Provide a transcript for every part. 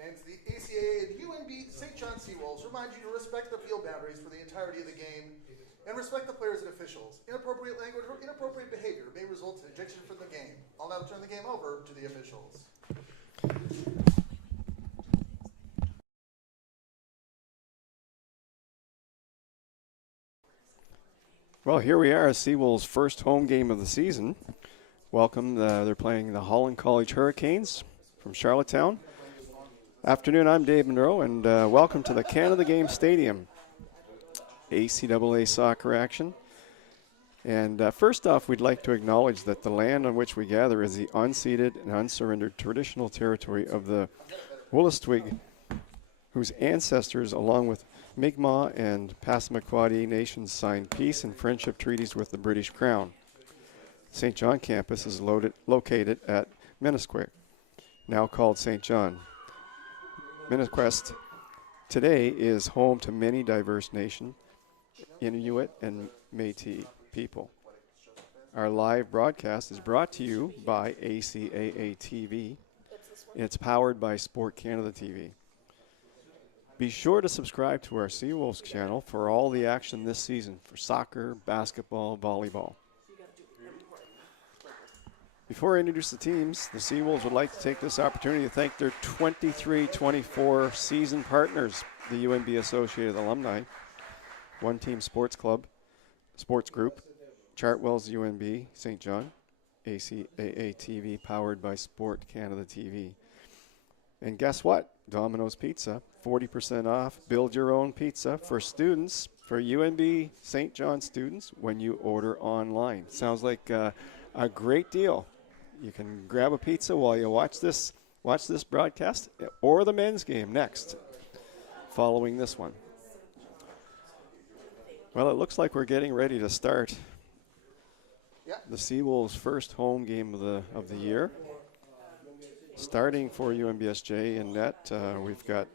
Fans, the ACAA and UNB St. John Seawolves remind you to respect the field boundaries for the entirety of the game and respect the players and officials. Inappropriate language or inappropriate behavior may result in ejection from the game. I'll now turn the game over to the officials. Well, here we are, Seawolves' first home game of the season. Welcome. They're playing the Holland College Hurricanes from Charlottetown. Afternoon, I'm Dave Monroe, and welcome to the Canada Game Stadium. ACAA soccer action. And first off, we'd like to acknowledge that the land on which we gather is the unceded and unsurrendered traditional territory of the Wolastoqiyik, whose ancestors, along with Mi'kmaq and Passamaquoddy nations, signed peace and friendship treaties with the British Crown. St. John campus is located at Minnesquest, now called St. John. Minnesquest today is home to many diverse nations, Inuit and Métis people. Our live broadcast is brought to you by ACAA TV. It's powered by Sport Canada TV. Be sure to subscribe to our Seawolves channel for all the action this season for soccer, basketball, volleyball. Before I introduce the teams, the Seawolves would like to take this opportunity to thank their 23-24 season partners, the UNBSJ alumni, One Team Sports Club, Sports Group, Chartwell's UNB, St. John, ACAA TV powered by Sport Canada TV. And guess what? Domino's Pizza, 40% off, build your own pizza for students, for UNB St. John students when you order online. Sounds like a great deal. You can grab a pizza while you watch this broadcast or the men's game next, following this one. Well, it looks like we're getting ready to start the Seawolves' first home game of the year. Starting for UNBSJ in net, we've got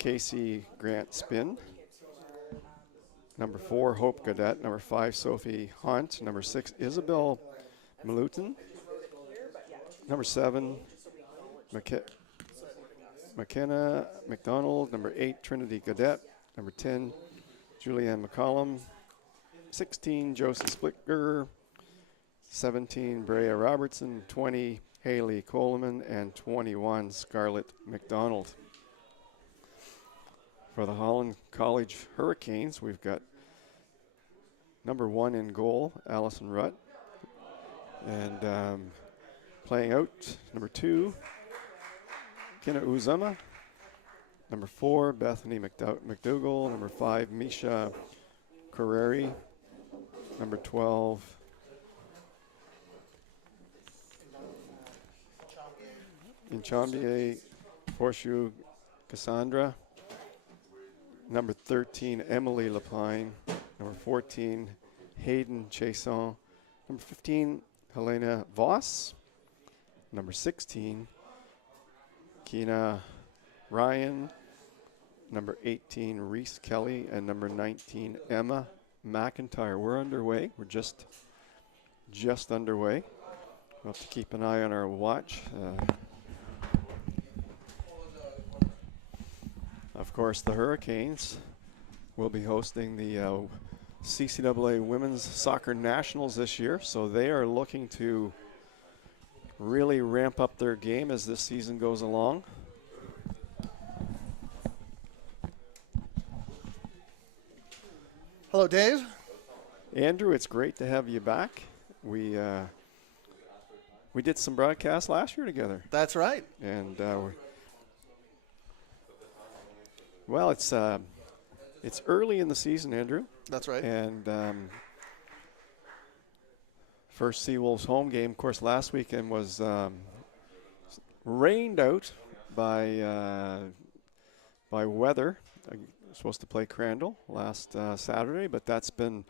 Casey Grant Spin, number 4 Hope Gaudette, number 5 Sophie Hunt, number 6 Isabel Malutin, number 7 McKenna McDonald, number 8 Trinity Gaudette, number 10 Julianne McCollum, 16 Josie Splicker, 17 Brea Robertson, 20 Haley Coleman, and 21 Scarlett McDonald. For the Holland College Hurricanes, we've got number 1 in goal, Allison Rutt. And playing out, number 2, Kina Uzama. Number 4, Bethany McDougall. Number 5, Misha Carreri. Number 12, Inchambier Horseshoe Cassandra. Number 13, Emily Lapine. Number 14, Hayden Chason. Number 15, Helena Voss. Number 16, Kina Ryan. Number 18, Reese Kelly. And number 19, Emma McIntyre. We're underway. We're just underway. We'll have to keep an eye on our watch. Of course, the Hurricanes will be hosting the CCAA Women's Soccer Nationals this year, so they are looking to really ramp up their game as this season goes along. Hello, Dave. Andrew, it's great to have you back. We did some broadcasts last year together. That's right. And well, it's early in the season, Andrew. That's right. And first Seawolves home game, of course, last weekend was rained out by weather. Supposed to play Crandall last Saturday, but that's been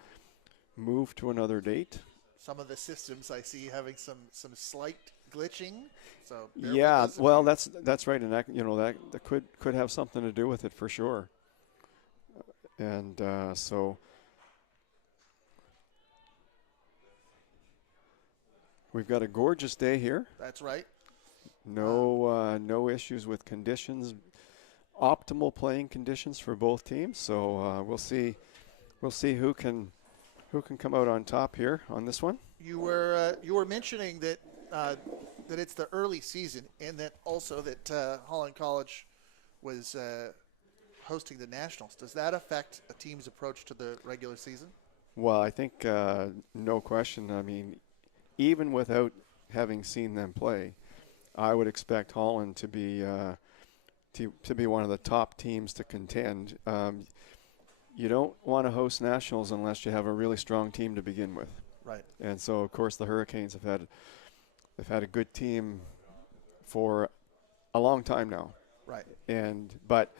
moved to another date. Some of the systems I see having some slight glitching. So yeah, well, that's right, and that could have something to do with it for sure. And so we've got a gorgeous day here. That's right. No issues with conditions. Optimal playing conditions for both teams. So we'll see who can come out on top here on this one. You were mentioning that that it's the early season, and that also that Holland College was hosting the Nationals. Does that affect a team's approach to the regular season? Well, I think no question. I mean, even without having seen them play, I would expect Holland to be one of the top teams to contend. You don't want to host Nationals unless you have a really strong team to begin with. Right. And so, of course, the Hurricanes have had a good team for a long time now. Right. And but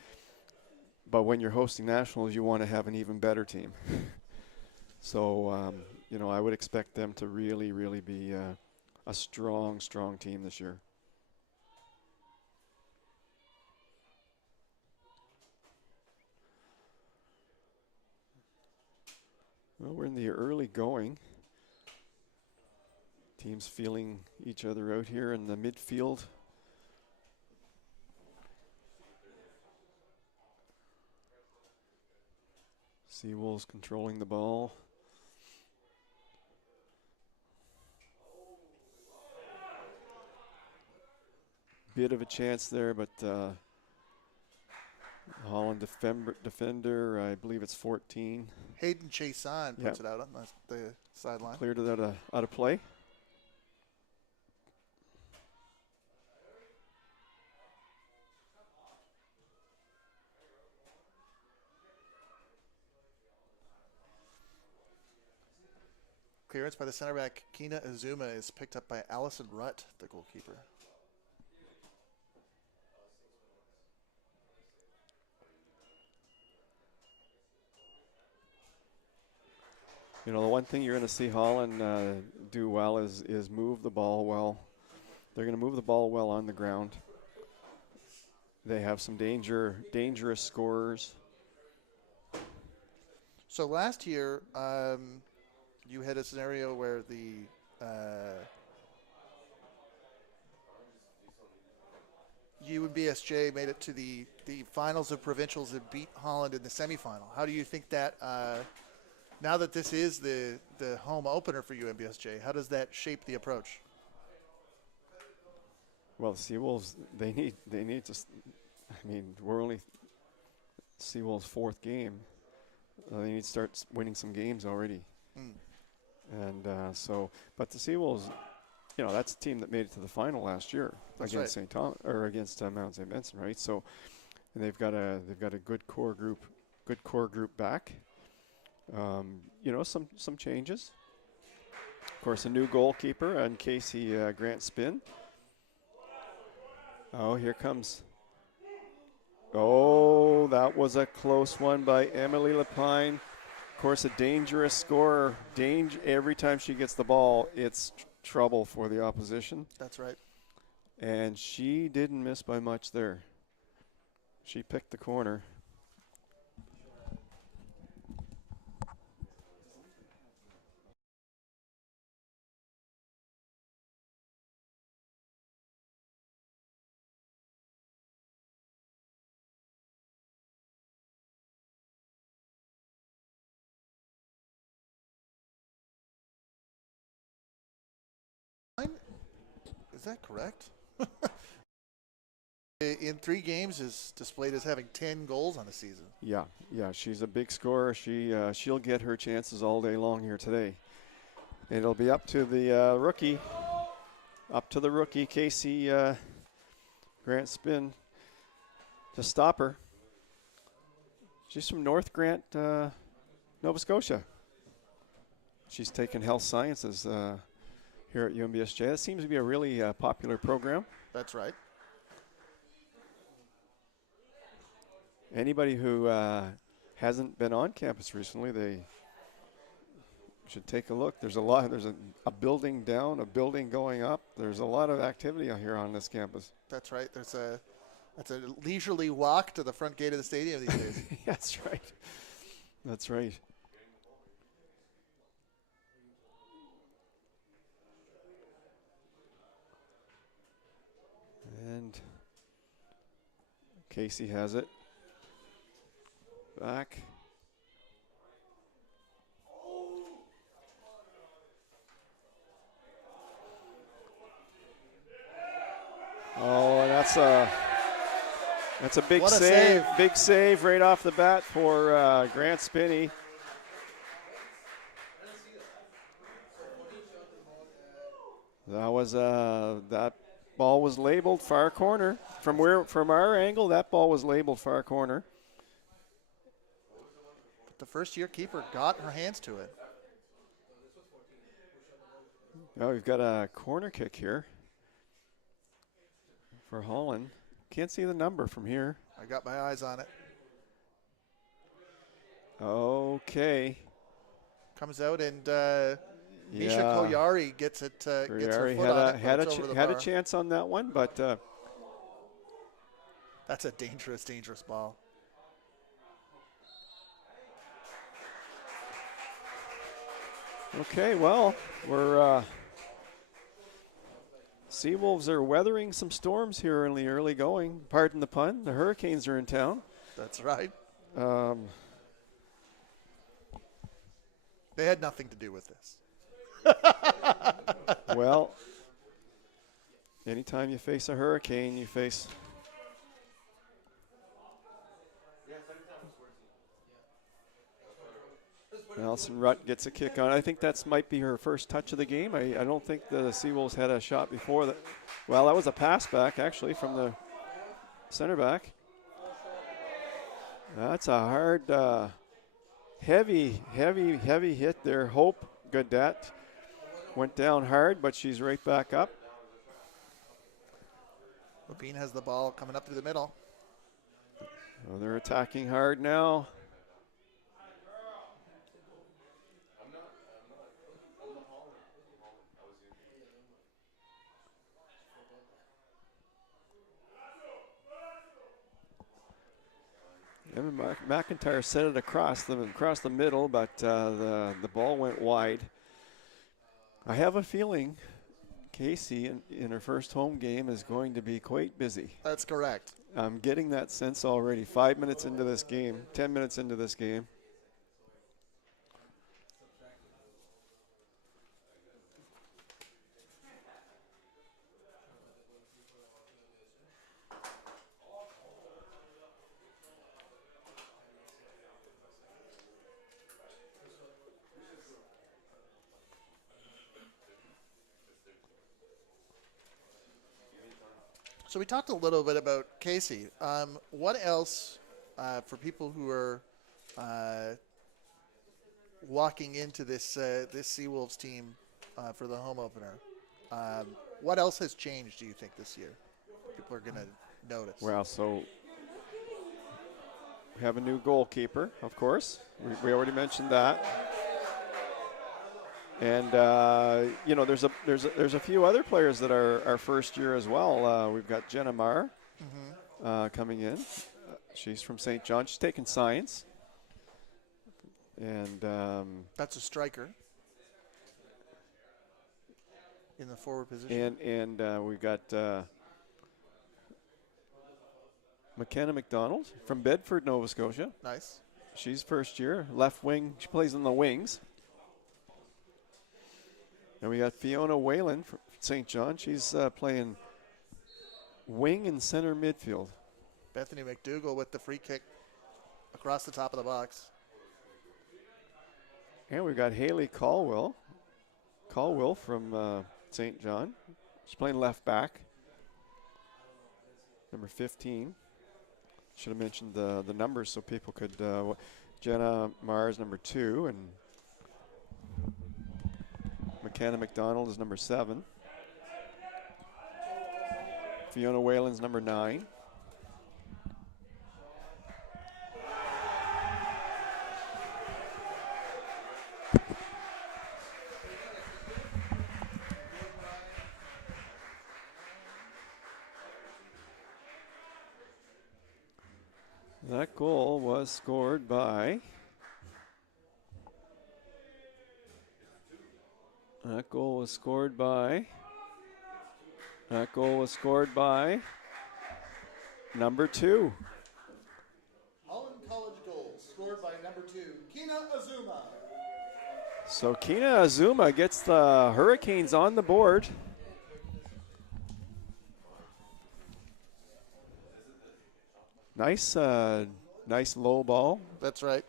when you're hosting Nationals, you want to have an even better team. So I would expect them to really be a strong team this year. Well, we're in the early going. Teams feeling each other out here in the midfield. Seawolves controlling the ball. Bit of a chance there, but Holland defender, I believe it's 14. Hayden Chason puts it out on the sideline. Cleared it out of play. Clearance by the center back, Kina Azuma, is picked up by Allison Rutt, the goalkeeper. The one thing you're going to see Holland do well is move the ball well. They're going to move the ball well on the ground. They have some dangerous scorers. So last year, you had a scenario where the UNBSJ made it to the finals of provincials and beat Holland in the semifinal. How do you think that, now that this is the home opener for UNBSJ, how does that shape the approach? Well, the Seawolves, they need to. I mean, we're only Seawolves' fourth game. They need to start winning some games already. And but the Seawolves, that's a team that made it to the final last year against St. Thomas or against Mount St. Vincent, right? So, and they've got a good core group back. Some changes. Of course, a new goalkeeper and Casey Grant Spin. Oh, here comes. Oh, that was a close one by Emily Lapine. Of course, a dangerous scorer. Every time she gets the ball, it's trouble for the opposition. That's right. And she didn't miss by much there. She picked the corner. Is that correct? In 3 games is displayed as having 10 goals on the season. Yeah, she's a big scorer. She'll get her chances all day long here today. And it'll be up to the rookie, Casey Grant Spin, to stop her. She's from North Grant, Nova Scotia. She's taken health sciences here at UNBSJ. That seems to be a really popular program. That's right. Anybody who hasn't been on campus recently, they should take a look. There's a building down, a building going up. There's a lot of activity out here on this campus. That's right. That's a leisurely walk to the front gate of the stadium these days. That's right. That's right. Casey has it. Back. Oh, and that's a big save. Big save right off the bat for Grant Spinney. That ball was labeled far corner. From our angle, that ball was labeled far corner. But the first-year keeper got her hands to it. Now we've got a corner kick here for Holland. Can't see the number from here. I got my eyes on it. Okay. Comes out and Misha Koyari gets it. Gets her foot on it. Had a chance on that one, but that's a dangerous, dangerous ball. Okay, well, we're Seawolves are weathering some storms here in the early going. Pardon the pun. The Hurricanes are in town. That's right. They had nothing to do with this. Well, anytime you face a hurricane, you face. Allison Rutt gets a kick on. I think that might be her first touch of the game. I don't think the Seawolves had a shot before that. Well, that was a pass back, actually, from the center back. That's a hard, heavy hit there. Hope Gaudette went down hard, but she's right back up. Lapine has the ball coming up through the middle. Oh, they're attacking hard now. Emma McIntyre set it across the middle, but the ball went wide. I have a feeling Casey in her first home game is going to be quite busy. That's correct. I'm getting that sense already. 5 minutes into this game, 10 minutes into this game. So we talked a little bit about Casey. What else, for people who are walking into this this Seawolves team for the home opener, what else has changed, do you think, this year? People are going to notice. Well, so we have a new goalkeeper, of course. We already mentioned that. And there's a few other players that are our first year as well. We've got Jenna Marr coming in. She's from St. John. She's taking science, and that's a striker in the forward position. And we've got McKenna McDonald from Bedford, Nova Scotia. Nice. She's first year, left wing. She plays on the wings. And we got Fiona Whalen from St. John. She's playing wing and center midfield. Bethany McDougall with the free kick across the top of the box. And we've got Haley Caldwell from St. John. She's playing left back. Number 15. Should have mentioned the numbers so people could. Jenna Mars, number 2, and McKenna McDonald is number 7. Fiona Whalen's number 9. That goal was scored by number 2. Kina Azuma. So Kina Azuma gets the Hurricanes on the board. Nice, nice low ball. That's right.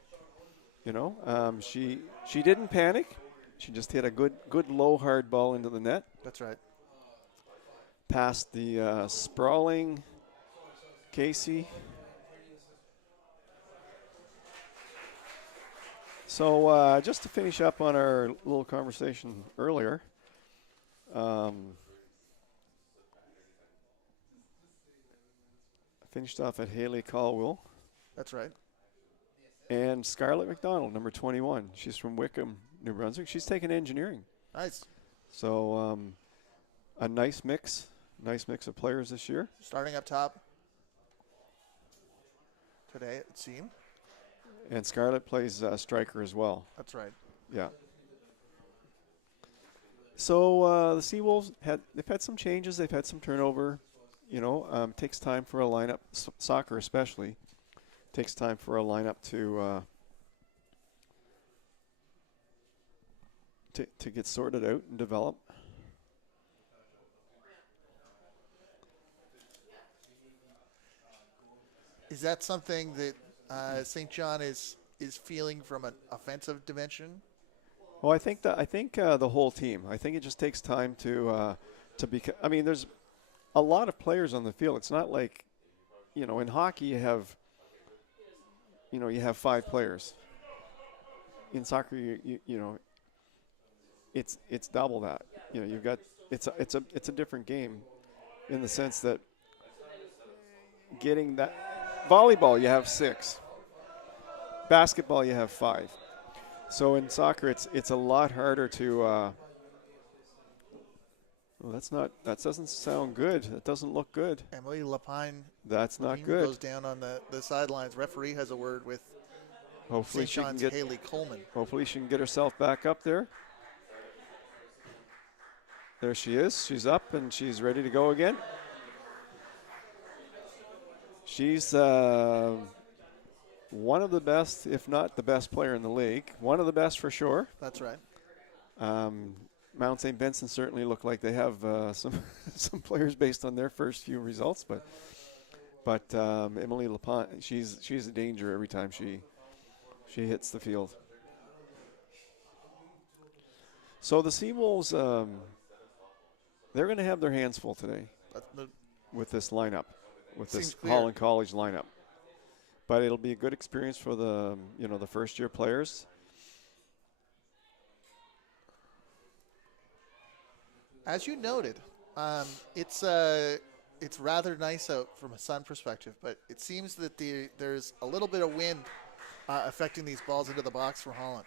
You know, she didn't panic. She just hit a good low hard ball into the net. That's right. Past the sprawling Casey. So just to finish up on our little conversation earlier, finished off at Haley Caldwell. That's right. And Scarlett McDonald, number 21. She's from Wickham, New Brunswick. She's taken engineering. Nice. So a nice mix of players this year. Starting up top today, it seemed. And Scarlett plays striker as well. That's right. Yeah. So the Seawolves they've had some changes. They've had some turnover. You know, takes time for a lineup, soccer especially. Takes time for a lineup to get sorted out and develop. Is that something that St. John is feeling from an offensive dimension? Well, I think the whole team. I think it just takes time to become. I mean, there's a lot of players on the field. It's not like, you know, in hockey you have 5 players. In soccer, you know, it's double that. You know, you've got it's a different game, in the sense that getting that volleyball you have 6, basketball you have 5. So in soccer it's a lot harder to. Well, that doesn't sound good. That doesn't look good. Emily Lapine. That's not good. Goes down on the sidelines. Referee has a word with Hopefully St. she John's can get Haley Coleman. Hopefully she can get herself back up there. There she is. She's up and she's ready to go again. She's one of the best, if not the best player in the league. One of the best for sure. That's right. Mount St. Vincent certainly look like they have some players based on their first few results, but Emily Lapont, she's a danger every time she hits the field. So the Seawolves, they're going to have their hands full today with this lineup, with this Holland College lineup. But it'll be a good experience for the first year players. As you noted, it's rather nice out from a sun perspective, but it seems that there's a little bit of wind affecting these balls into the box for Holland.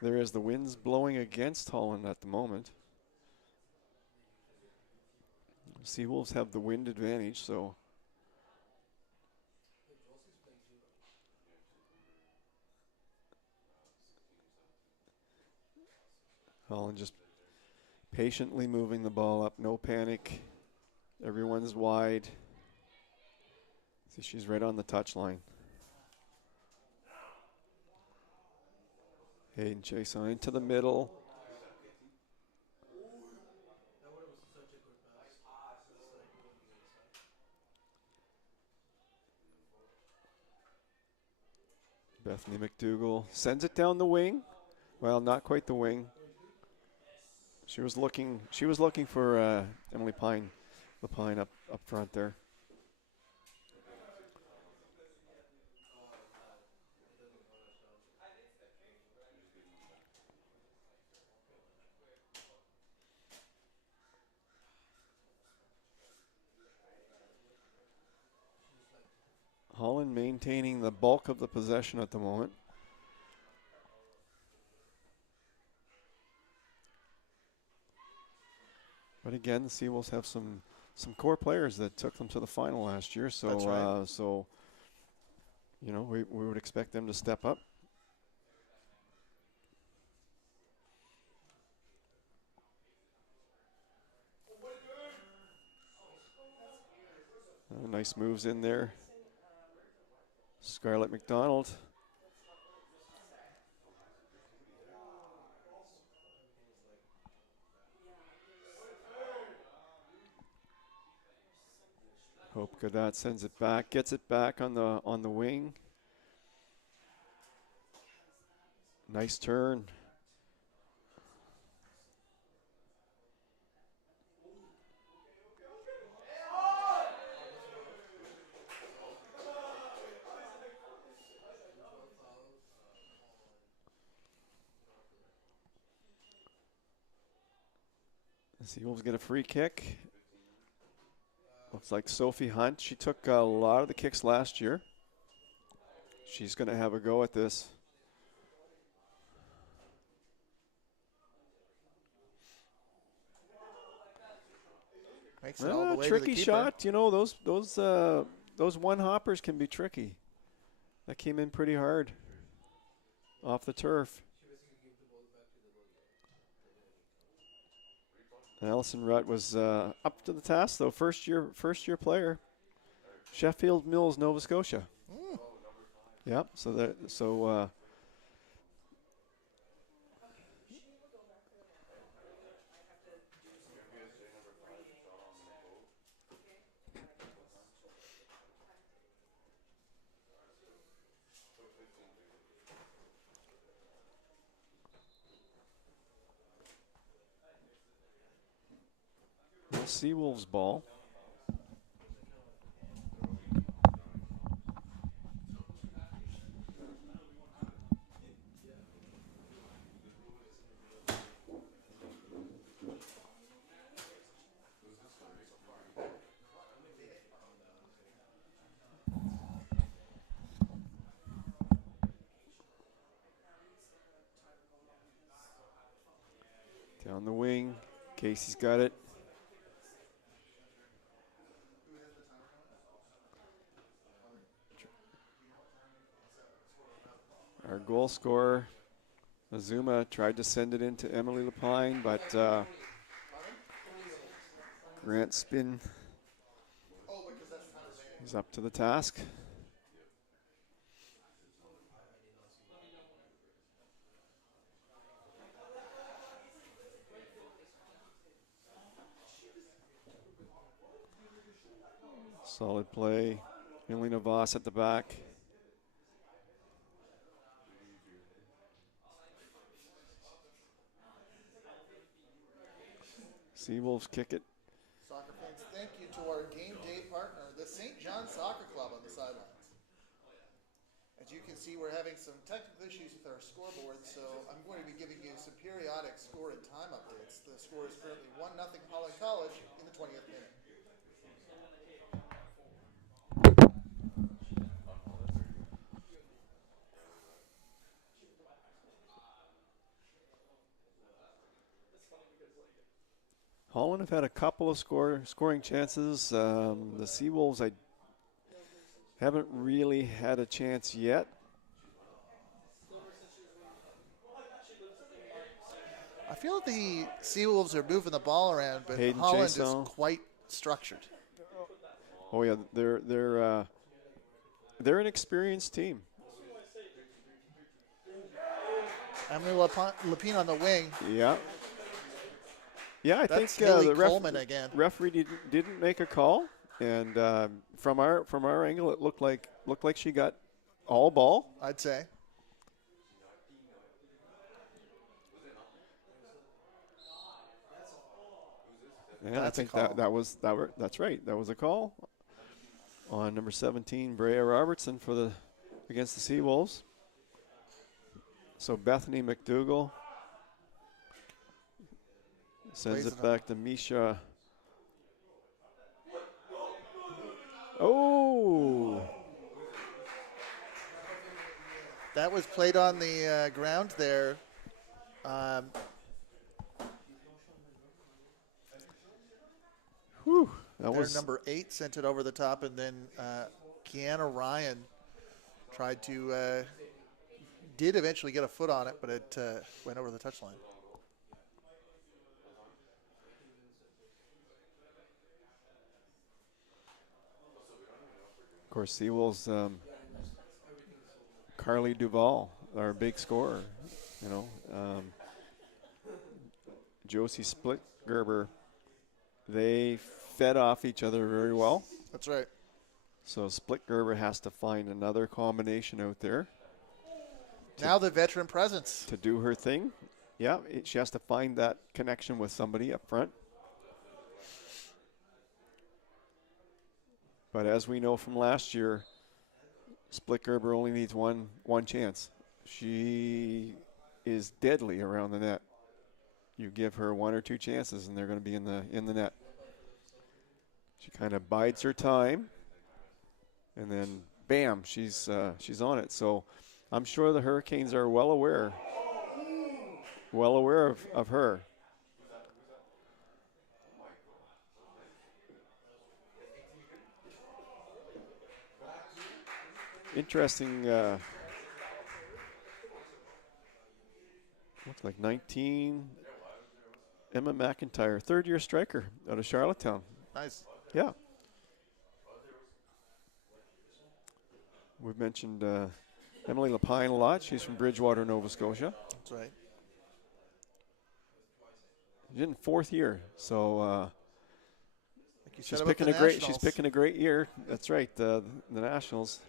There is. The wind's blowing against Holland at the moment. Seawolves have the wind advantage, so. Holland just patiently moving the ball up, no panic. Everyone's wide. See, she's right on the touchline. Hayden Chase on into the middle. Bethany McDougall sends it down the wing. Well, not quite the wing. She was looking for Emily Lapine up front there. Holland maintaining the bulk of the possession at the moment. But again, the Seawolves have some core players that took them to the final last year. So, that's right. So you know, we would expect them to step up. Nice moves in there. Scarlett McDonald. Hope Gadat sends it back, gets it back on the wing. Nice turn. The Seawolves get a free kick. Looks like Sophie Hunt. She took a lot of the kicks last year. She's going to have a go at this. Makes it all the way tricky to the shot. You know, those one hoppers can be tricky. That came in pretty hard off the turf. Allison Rutt was up to the task though. First year player. Sheffield Mills, Nova Scotia. Yep. So Seawolves ball. Down the wing. Casey's got it. Our goal scorer, Azuma, tried to send it into Emily Lapine, but Grant Spin is up to the task. Solid play. Elena Voss at the back. Seawolves kick it. Soccer fans, thank you to our game day partner, the St. John Soccer Club on the sidelines. As you can see, we're having some technical issues with our scoreboard, so I'm going to be giving you some periodic score and time updates. The score is currently 1-0 Holland College in the 20th minute. Holland have had a couple of scoring chances. The Seawolves, I haven't really had a chance yet. I feel the Seawolves are moving the ball around, but Hayden Holland Jason. is quite structured. Oh yeah, they're an experienced team. Emily Lapine on the wing. Yeah. Yeah, I That's think Haley the Coleman again. referee didn't make a call, and from our angle, it looked like she got all ball. I'd say. Yeah, I think that's right. That was a call on number 17, Brea Robertson against the Seawolves. So Bethany McDougall sends it back to Misha. Oh! That was played on the ground there. Whew, that their was number 8 sent it over the top, and then Kiana Ryan tried to did eventually get a foot on it, but it went over the touchline. Of course, Seawolves, Carly Duvall, our big scorer, you know. Josie Splitgerber, they fed off each other very well. That's right. So Split Gerber has to find another combination out there Now the veteran presence. to do her thing. Yeah, she has to find that connection with somebody up front. But as we know from last year, Split Gerber only needs one chance. She is deadly around the net. You give her one or two chances, and they're going to be in the net. She kind of bides her time, and then bam, she's on it. So I'm sure the Hurricanes are well aware of her. Interesting. Looks like 19. Emma McIntyre, third-year striker out of Charlottetown. Nice. Yeah. We've mentioned Emily Lapine a lot. She's from Bridgewater, Nova Scotia. That's right. She's in fourth year, so Like you she's said about picking the a great. Nationals. She's picking a great year. That's right. The Nationals.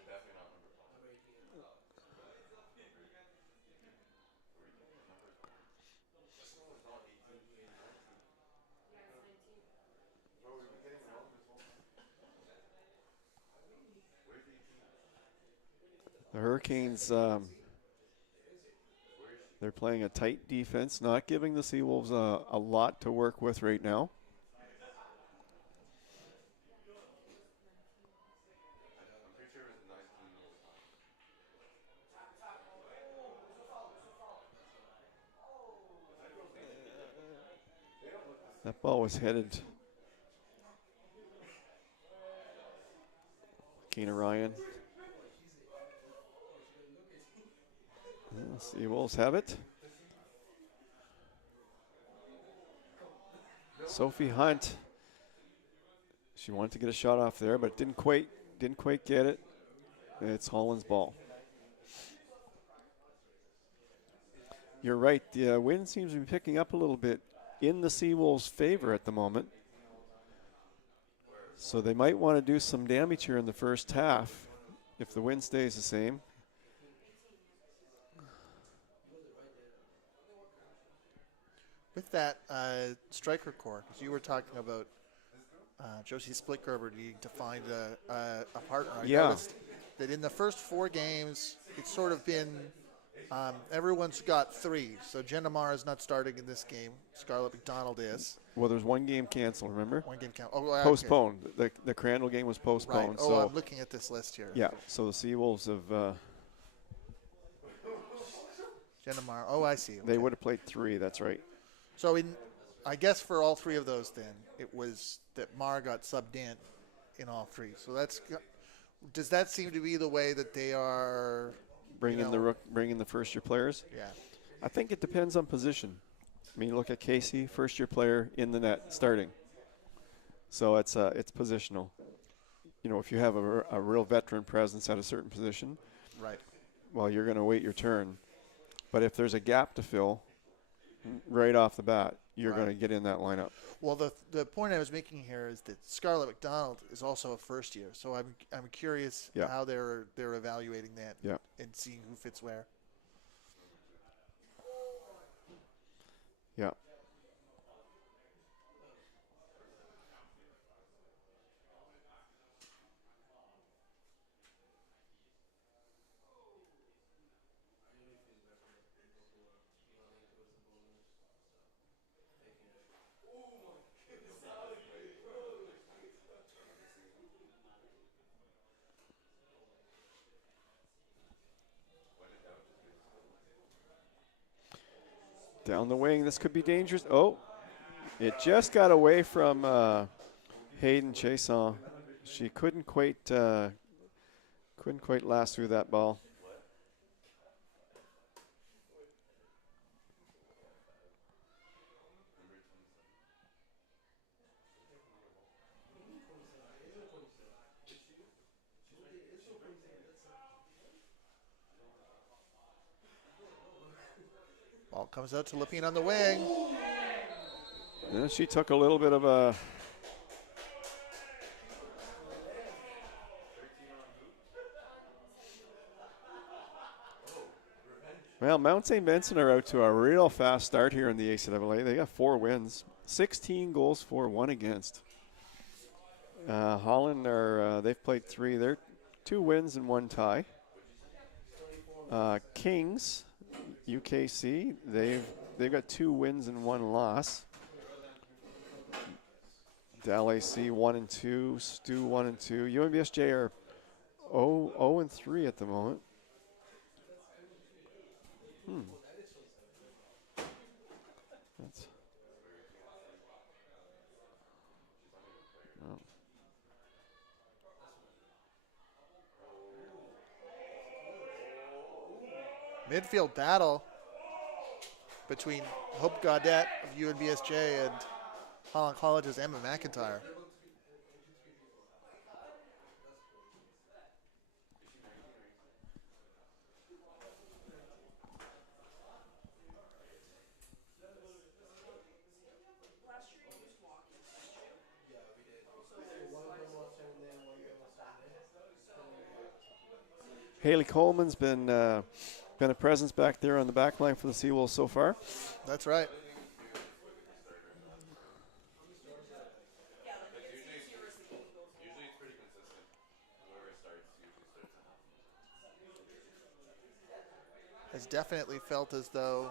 The Hurricanes, they're playing a tight defense, not giving the Seawolves a lot to work with right now. That ball was headed. Keena Ryan. Seawolves have it. Sophie Hunt. She wanted to get a shot off there, but didn't quite get it. It's Holland's ball. You're right. The wind seems to be picking up a little bit in the Seawolves' favor at the moment. So they might want to do some damage here in the first half if the wind stays the same. With that striker core, because you were talking about Josie Splitgerber needing to find a partner. I noticed that in the first 4 games, it's sort of been everyone's got 3. So Jenna Marr is not starting in this game. Scarlett McDonald is. Well, there's one game canceled, remember? One game count. Oh, postponed. Okay. The Crandall game was postponed. Right. Oh, so I'm looking at this list here. Yeah, so the Seawolves have... Jenna Marr. Oh, I see. Okay. They would have played 3, that's right. So I guess for all 3 of those, then it was that Marr got subbed in all 3. So does that seem to be the way that they are bringing the first-year players? Yeah. I think it depends on position. I mean, look at Casey, first-year player in the net, starting. So it's positional. You know, if you have a real veteran presence at a certain position, right? Well, you're going to wait your turn. But if there's a gap to fill, right off the bat, you're going to get in that lineup. Well, the point I was making here is that Scarlett McDonald is also a first year, so I'm curious how they're evaluating that and seeing who fits where. Yeah. Down the wing, this could be dangerous. Oh, it just got away from Hayden Chason. She couldn't quite last through that ball. Ball comes out to Lapine on the wing. And she took a little bit of a Well, Mount St. Vincent are out to a real fast start here in the ACAA. They got 4 wins, 16 goals for, 1 against. Holland they've played 3. They're 2 wins and 1 tie. Kings, UKC, they've got 2 wins and 1 loss. Dal AC 1 and 2, Stu 1 and 2. UNBSJ are 0 and 3 at the moment. That's oh. Midfield battle between Hope Gaudette of UNBSJ and Holland College's Emma McIntyre. Haley Coleman's been a presence back there on the back line for the Seawolves so far. That's right. Has definitely felt as though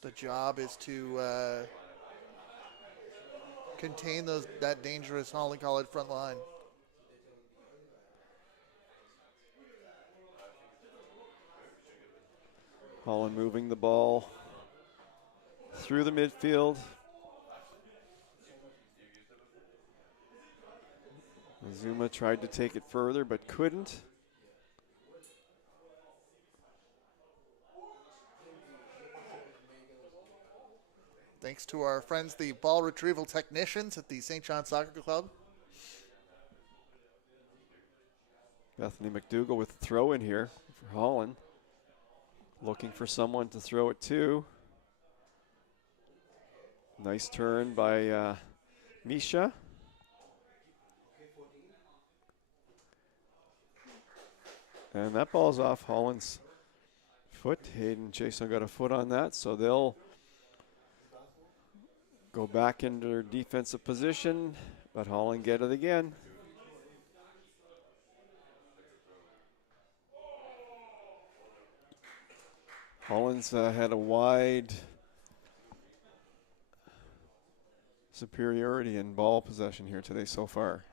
the job is to contain that dangerous Holland College front line. Holland moving the ball through the midfield. Zuma tried to take it further but couldn't. Thanks to our friends, the ball retrieval technicians at the St. John Soccer Club. Bethany McDougall with the throw in here for Holland. Looking for someone to throw it to. Nice turn by Misha. And that ball's off Holland's foot. Hayden Chason got a foot on that, so they'll go back into their defensive position, but Holland get it again. Holland's had a wide superiority in ball possession here today so far.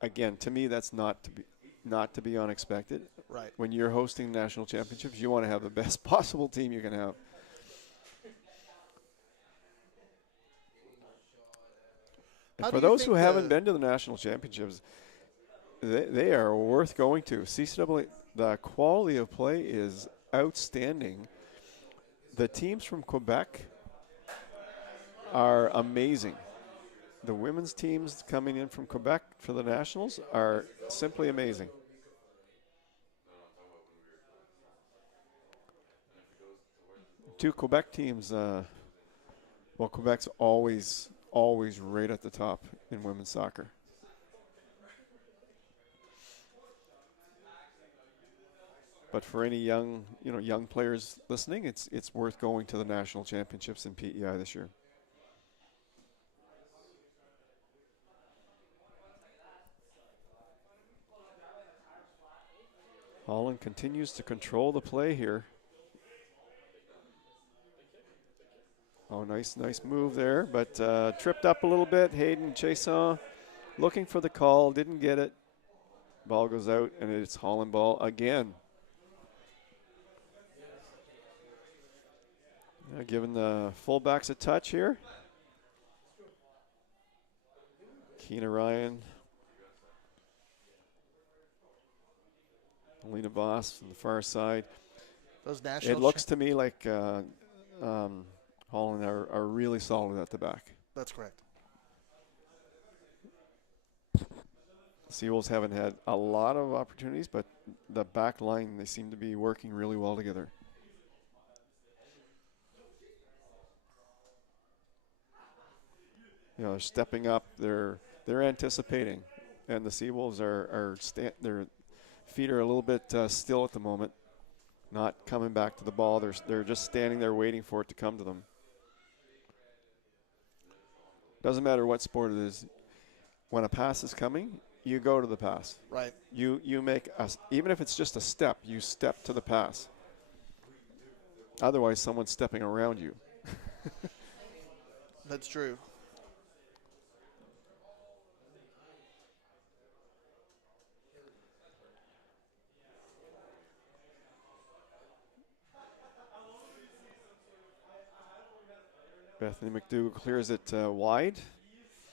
Again, to me, that's not to be unexpected. Right. When you're hosting national championships, you want to have the best possible team you can have. And for those who haven't been to the national championships, they are worth going to. CCAA, the quality of play is outstanding. The teams from Quebec are amazing. The women's teams coming in from Quebec for the nationals are simply amazing. Two Quebec teams, well, Quebec's always right at the top in women's soccer. But for any young players listening, it's worth going to the national championships in PEI this year. Holland continues to control the play here. Oh, nice move there, but tripped up a little bit. Hayden Chason looking for the call, didn't get it. Ball goes out, and it's Holland ball again. Giving the fullbacks a touch here. Keena Ryan. Alina Voss on the far side. Those national. It looks to me like Holland are really solid at the back. That's correct. Seawolves haven't had a lot of opportunities, but the back line, they seem to be working really well together. They're stepping up. They're anticipating. and the Seawolves their feet are a little bit still at the moment, not coming back to the ball. They're just standing there waiting for it to come to them. Doesn't matter what sport it is. When a pass is coming, you go to the pass. Right. You make even if it's just a step, you step to the pass. Otherwise, someone's stepping around you. That's true. Bethany McDougall clears it wide.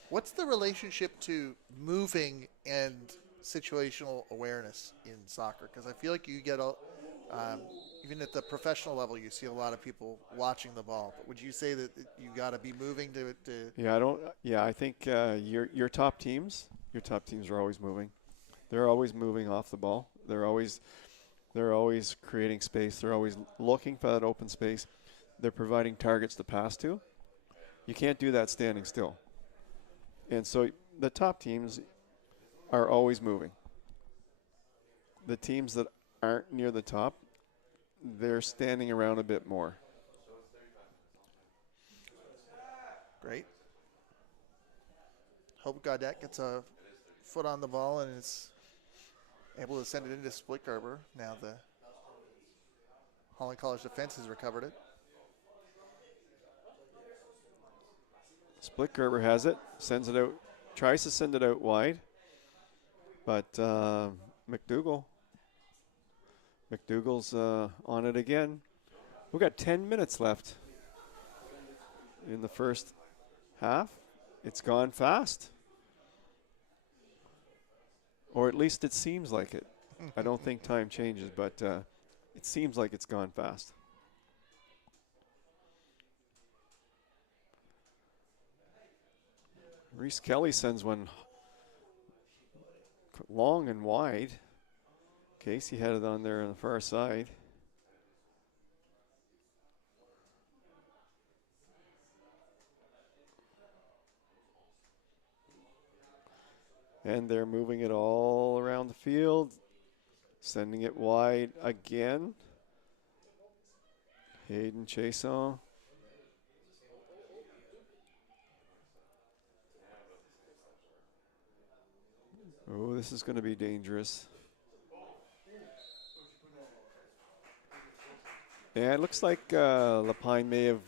What's the relationship to moving and situational awareness in soccer? Because I feel like you get even at the professional level, you see a lot of people watching the ball. But would you say that you got to be moving to? Yeah, I don't. Yeah, I think your top teams are always moving. They're always moving off the ball. They're always creating space. They're always looking for that open space. They're providing targets to pass to. You can't do that standing still. And so the top teams are always moving. The teams that aren't near the top, they're standing around a bit more. Great. Hope Gaudette gets a foot on the ball and is able to send it into Split Gerber. Now the Holland College defense has recovered it. Split Gerber has it, sends it out, tries to send it out wide, but McDougall's on it again. We've got 10 minutes left in the first half. It's gone fast, or at least it seems like it. I don't think time changes, but it seems like it's gone fast. Reese Kelly sends one long and wide. Casey had it on there on the far side. And they're moving it all around the field, sending it wide again. Hayden Chason. Oh, this is going to be dangerous. Yeah, it looks like Lapine may have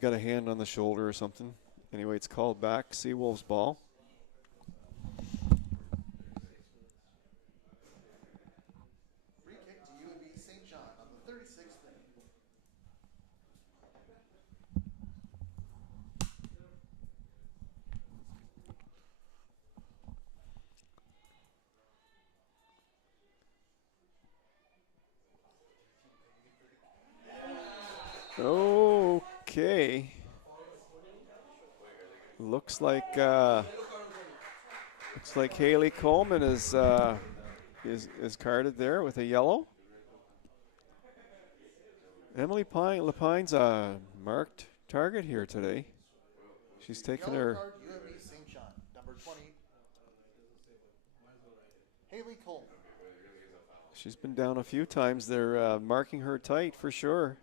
got a hand on the shoulder or something. Anyway, it's called back. Seawolves ball. Free kick to UNBSJ on the 36th minute. Okay. Looks like Haley Coleman is carded there with a yellow. Emily Lapine's a marked target here today. She's taken Yellow her. card, UNBSJ, number 20, Haley Coleman. She's been down a few times. They're marking her tight for sure.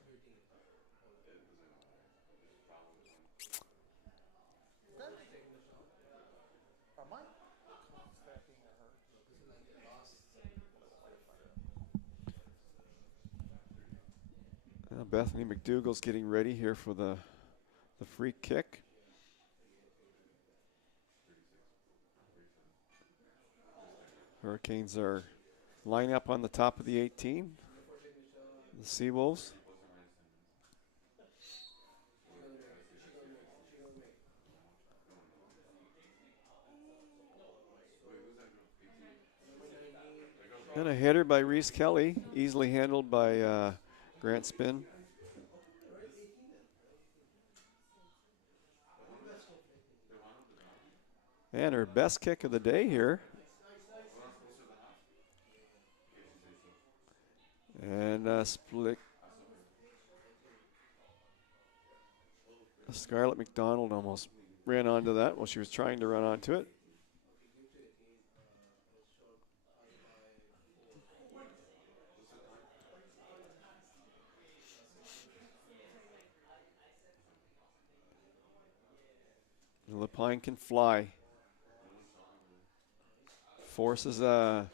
Bethany McDougall's getting ready here for the free kick. Hurricanes are lining up on the top of the 18. The Seawolves. And a header by Reese Kelly, easily handled by Grant Spin. And her best kick of the day here. And split. Scarlett McDonald almost ran onto that. Well, she was trying to run onto it. Lapine can fly. Forces A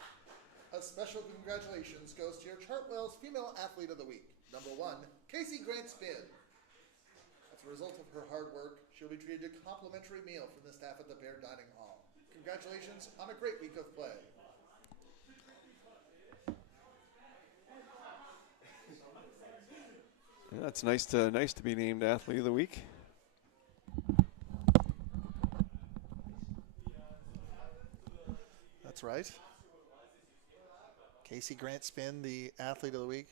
special congratulations goes to your Chartwell's Female Athlete of the Week. Number 1, Casey Grant Spin. As a result of her hard work, she'll be treated a complimentary meal from the staff at the Bear Dining Hall. Congratulations on a great week of play. Yeah, it's nice to be named Athlete of the Week. That's right. Casey Grant Spin, the Athlete of the Week.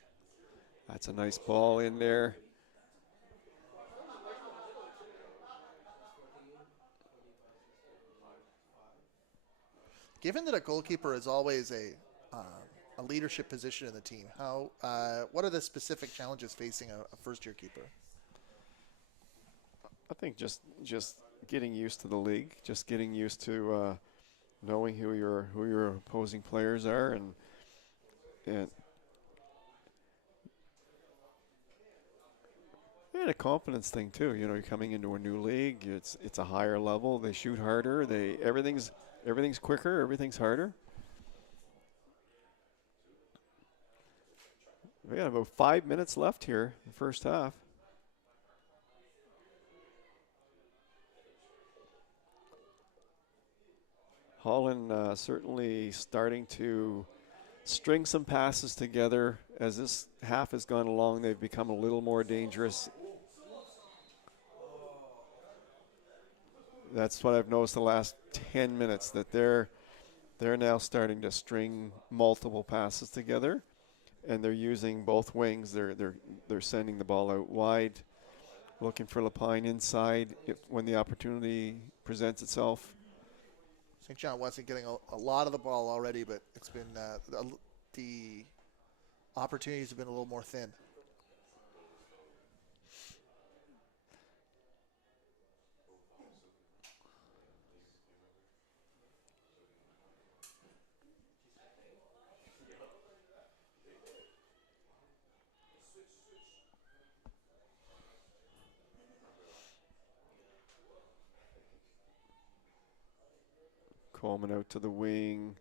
That's a nice ball in there. Given that a goalkeeper is always a leadership position in the team, what are the specific challenges facing a first-year keeper? I think just getting used to the league, just getting used to knowing who your opposing players are, and a confidence thing too. You know, you're coming into a new league. It's a higher level. They shoot harder. Everything's quicker. Everything's harder. We got about 5 minutes left here in the first half. Holland certainly starting to string some passes together. As this half has gone along, they've become a little more dangerous. That's what I've noticed the last 10 minutes, that they're now starting to string multiple passes together, and they're using both wings. They're sending the ball out wide, looking for Lapine inside when the opportunity presents itself. St. John wasn't getting a lot of the ball already, but it's been the opportunities have been a little more thin. Coleman out to the wing.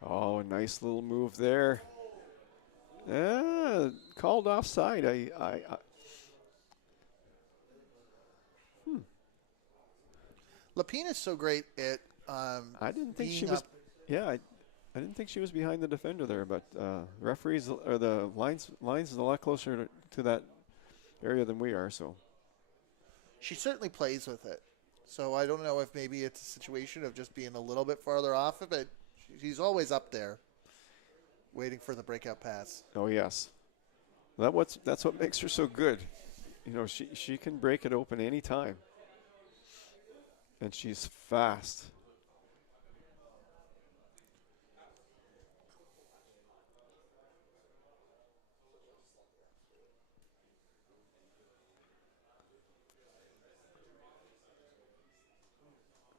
Oh, a nice little move there. Called offside. Lapine is so great at I didn't think she was. Yeah, I didn't think she was behind the defender there, but referees or the lines is a lot closer to that area than we are. So she certainly plays with it. So I don't know if maybe it's a situation of just being a little bit farther off of it. She's always up there, waiting for the breakout pass. Oh yes, that's what makes her so good. You know, she can break it open anytime, and she's fast.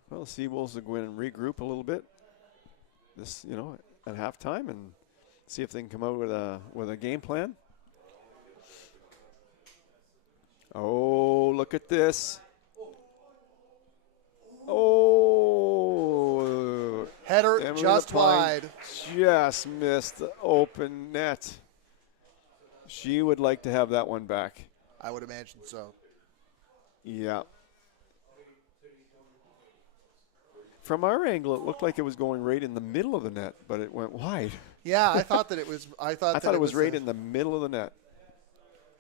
Well, the Seawolves will go in and regroup a little bit. This, at halftime, and see if they can come out with a game plan. Oh, look at this! Oh, header Emily just Lapine wide. Just missed the open net. She would like to have that one back. I would imagine so. Yeah. From our angle, it looked like it was going right in the middle of the net, but it went wide. Yeah, I thought that it was. I thought it was right in the middle of the net.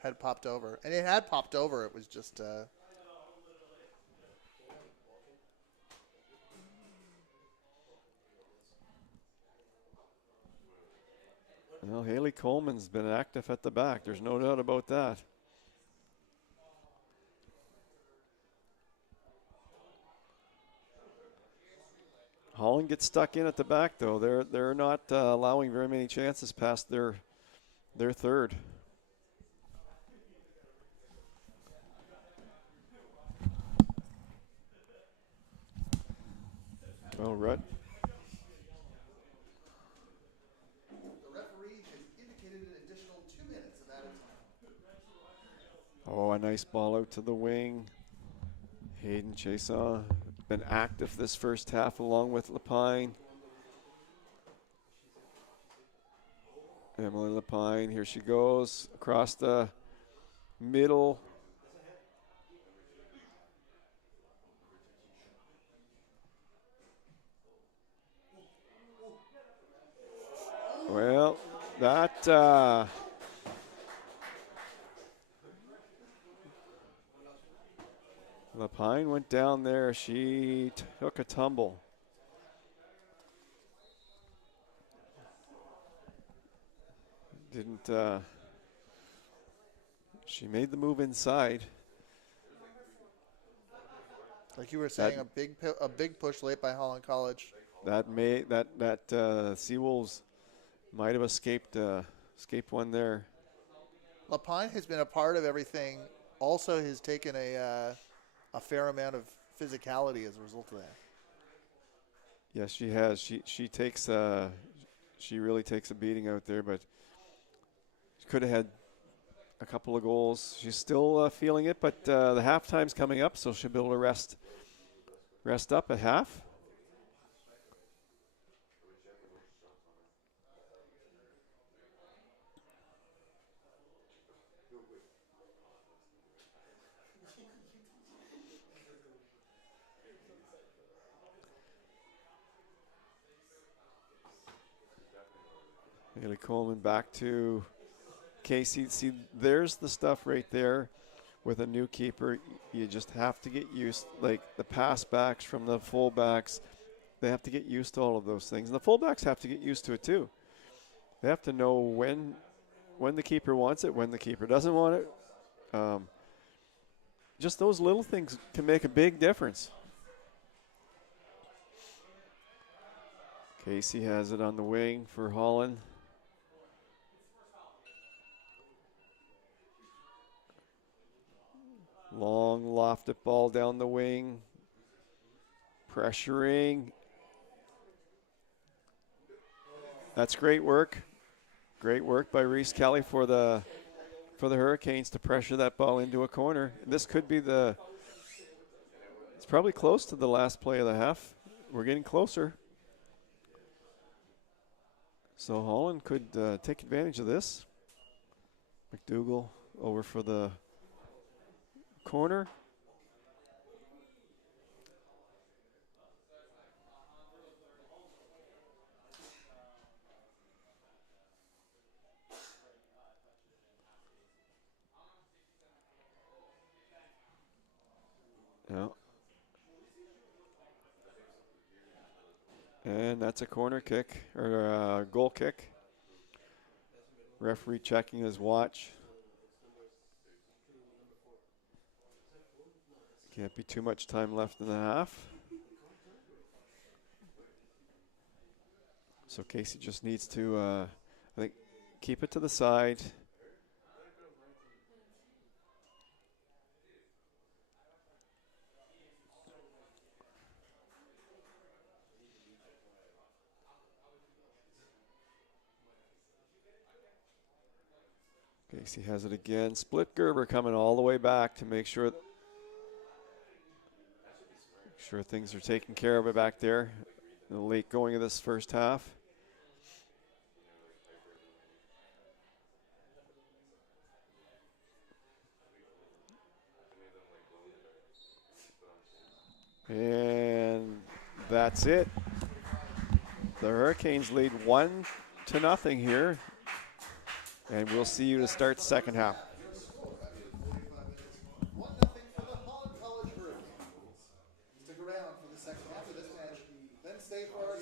Had popped over, and it had popped over. It was just. Well, Haley Coleman's been active at the back. There's no doubt about that. Holland gets stuck in at the back, though. They're not allowing very many chances past their third. Well, Rutt. The referee has indicated an additional 2 minutes of added time. Oh, a nice ball out to the wing. Hayden Chason been active this first half along with Lapine. Emily Lapine, here she goes across the middle. Well, that Lapine went down there. She took a tumble. Didn't she made the move inside. Like you were saying, a big push late by Holland College. That Seawolves might have escaped one there. Lapine has been a part of everything. Also has taken a fair amount of physicality as a result of that. Yes, she has. She takes she really takes a beating out there, but she could have had a couple of goals. She's still feeling it, but the halftime's coming up, so she'll be able to rest up at half. Haley Coleman back to Casey. See, there's the stuff right there with a new keeper. You just have to get used, like the pass backs from the fullbacks. They have to get used to all of those things. And the fullbacks have to get used to it too. They have to know when the keeper wants it, when the keeper doesn't want it. Just those little things can make a big difference. Casey has it on the wing for Holland. Long lofted ball down the wing. Pressuring. That's great work. Great work by Reese Kelly for the Hurricanes to pressure that ball into a corner. This could be it's probably close to the last play of the half. We're getting closer. So Holland could take advantage of this. McDougall over for the corner. Yeah. And that's a corner kick, or a goal kick. Referee checking his watch. Can't be too much time left in the half. So Casey just needs to, I think, keep it to the side. Casey has it again. Split Gerber coming all the way back to make sure things are taken care of it back there. The late going of this first half. And that's it. The Hurricanes lead 1-0 here. And we'll see you to start second half. 1-0 for the Holland College Hurricanes. Stick around for the second half of this match. Then stay for our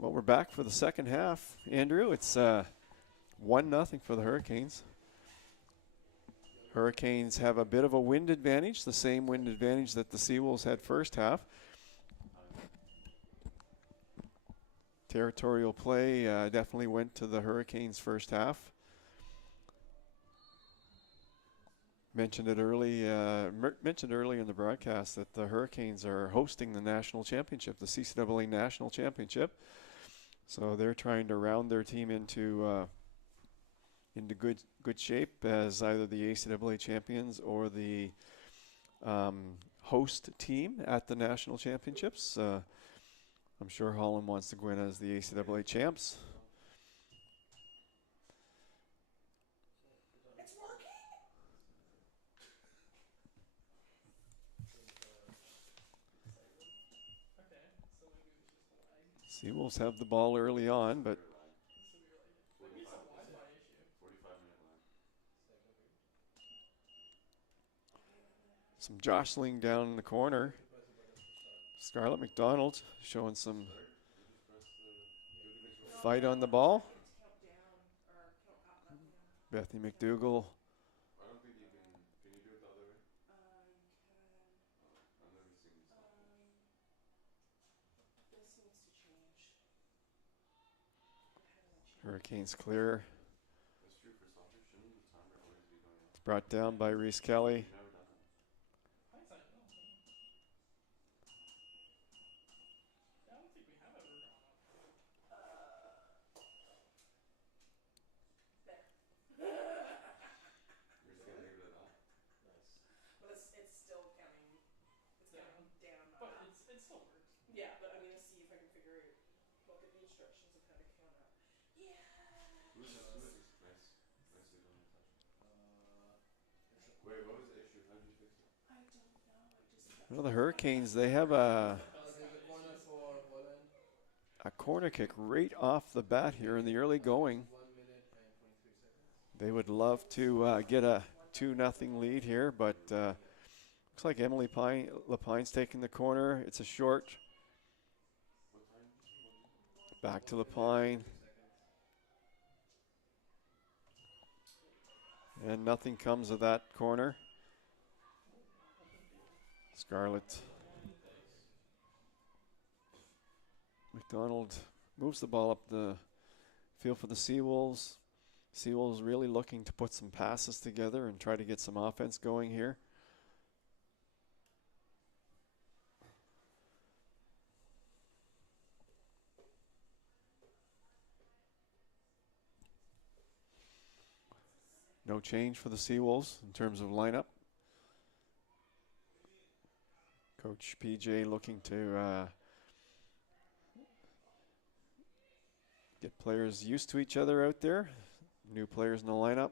Well, we're back for the second half. Andrew, it's 1-0 for the Hurricanes. Hurricanes have a bit of a wind advantage, the same wind advantage that the Seawolves had first half. Territorial play definitely went to the Hurricanes first half. Mentioned early in the broadcast that the Hurricanes are hosting the national championship, the CCAA national championship. So they're trying to round their team into good shape as either the ACAA champions or the host team at the national championships. I'm sure Holland wants to go in as the ACAA champs. Seawolves have the ball early on, but some jostling down in the corner. Scarlett McDonald showing some fight on the ball. Bethany McDougall. Hurricanes clear. It's brought down by Reese Kelly. Well, the Hurricanes, they have a corner kick right off the bat here in the early going. They would love to get a 2-0 lead here, but looks like Emily Lapine's taking the corner. It's a short. Back to Lapine. And nothing comes of that corner. Scarlett. McDonald moves the ball up the field for the Seawolves. Seawolves really looking to put some passes together and try to get some offense going here. No change for the Seawolves in terms of lineup. Coach PJ looking to get players used to each other out there. New players in the lineup.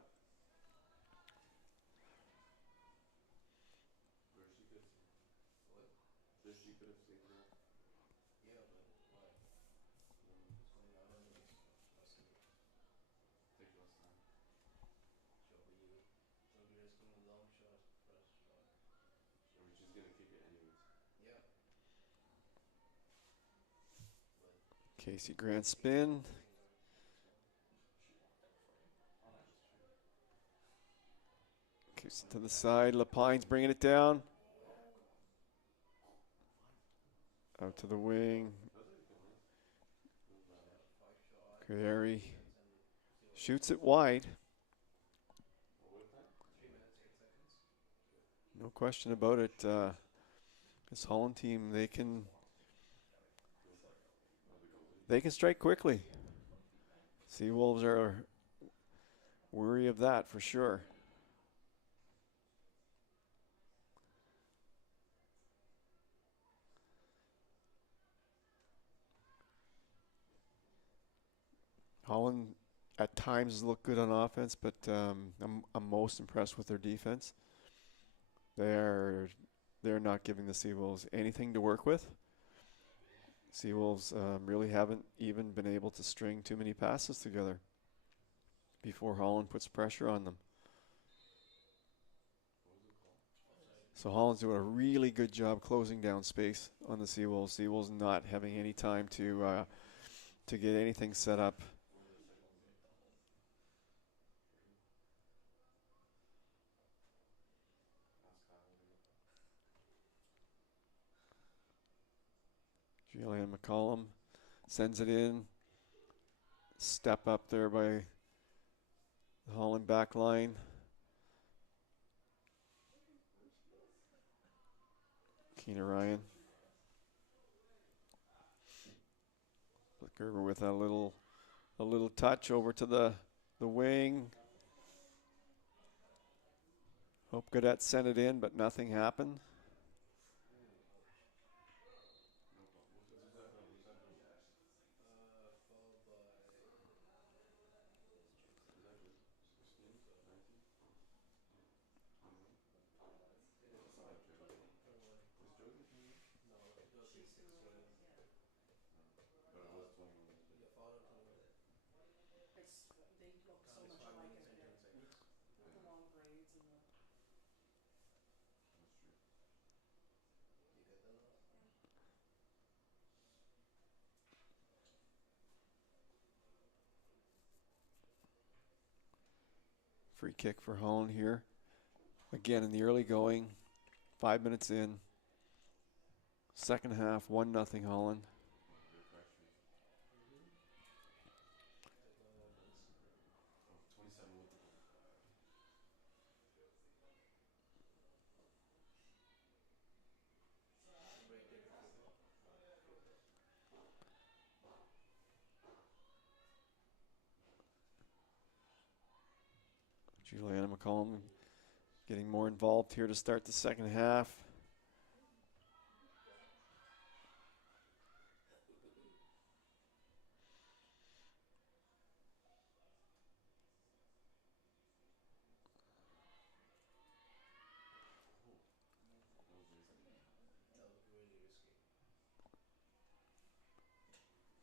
Casey Grant spin. Kicks it to the side. Lapine's bringing it down. Out to the wing. Carey shoots it wide. No question about it. This Holland team, they can strike quickly. Seawolves are worried of that for sure. Holland at times look good on offense, but I'm most impressed with their defense. They're not giving the Seawolves anything to work with. Seawolves really haven't even been able to string too many passes together before Holland puts pressure on them. So Holland's doing a really good job closing down space on the Seawolves. Seawolves not having any time to to get anything set up. Julian McCollum sends it in. Step up there by the Holland back line. Keena Ryan. Gerber with a little touch over to the wing. Hope Gaudette sent it in, but nothing happened. Free kick for Holland here. Again in the early going. 5 minutes in. Second half, 1-0 Holland. Juliana McCollum getting more involved here to start the second half.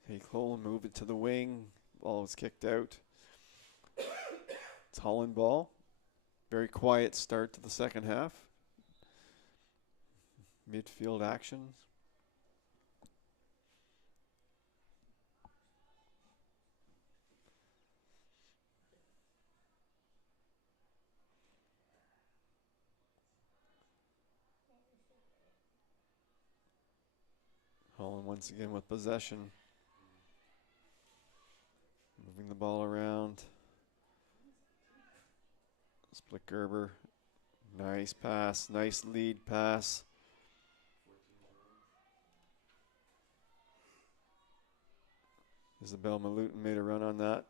Hey, Cole move it to the wing. Ball was kicked out. It's Holland ball. Very quiet start to the second half. Midfield action. Holland once again with possession. Moving the ball around. Split Gerber. Nice pass. Nice lead pass. Isabel Malutin made a run on that.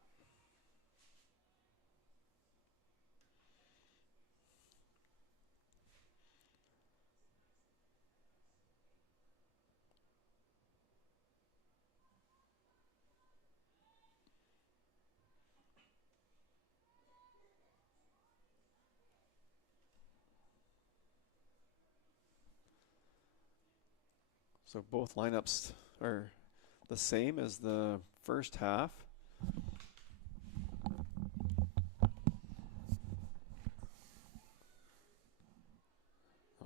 So both lineups are the same as the first half.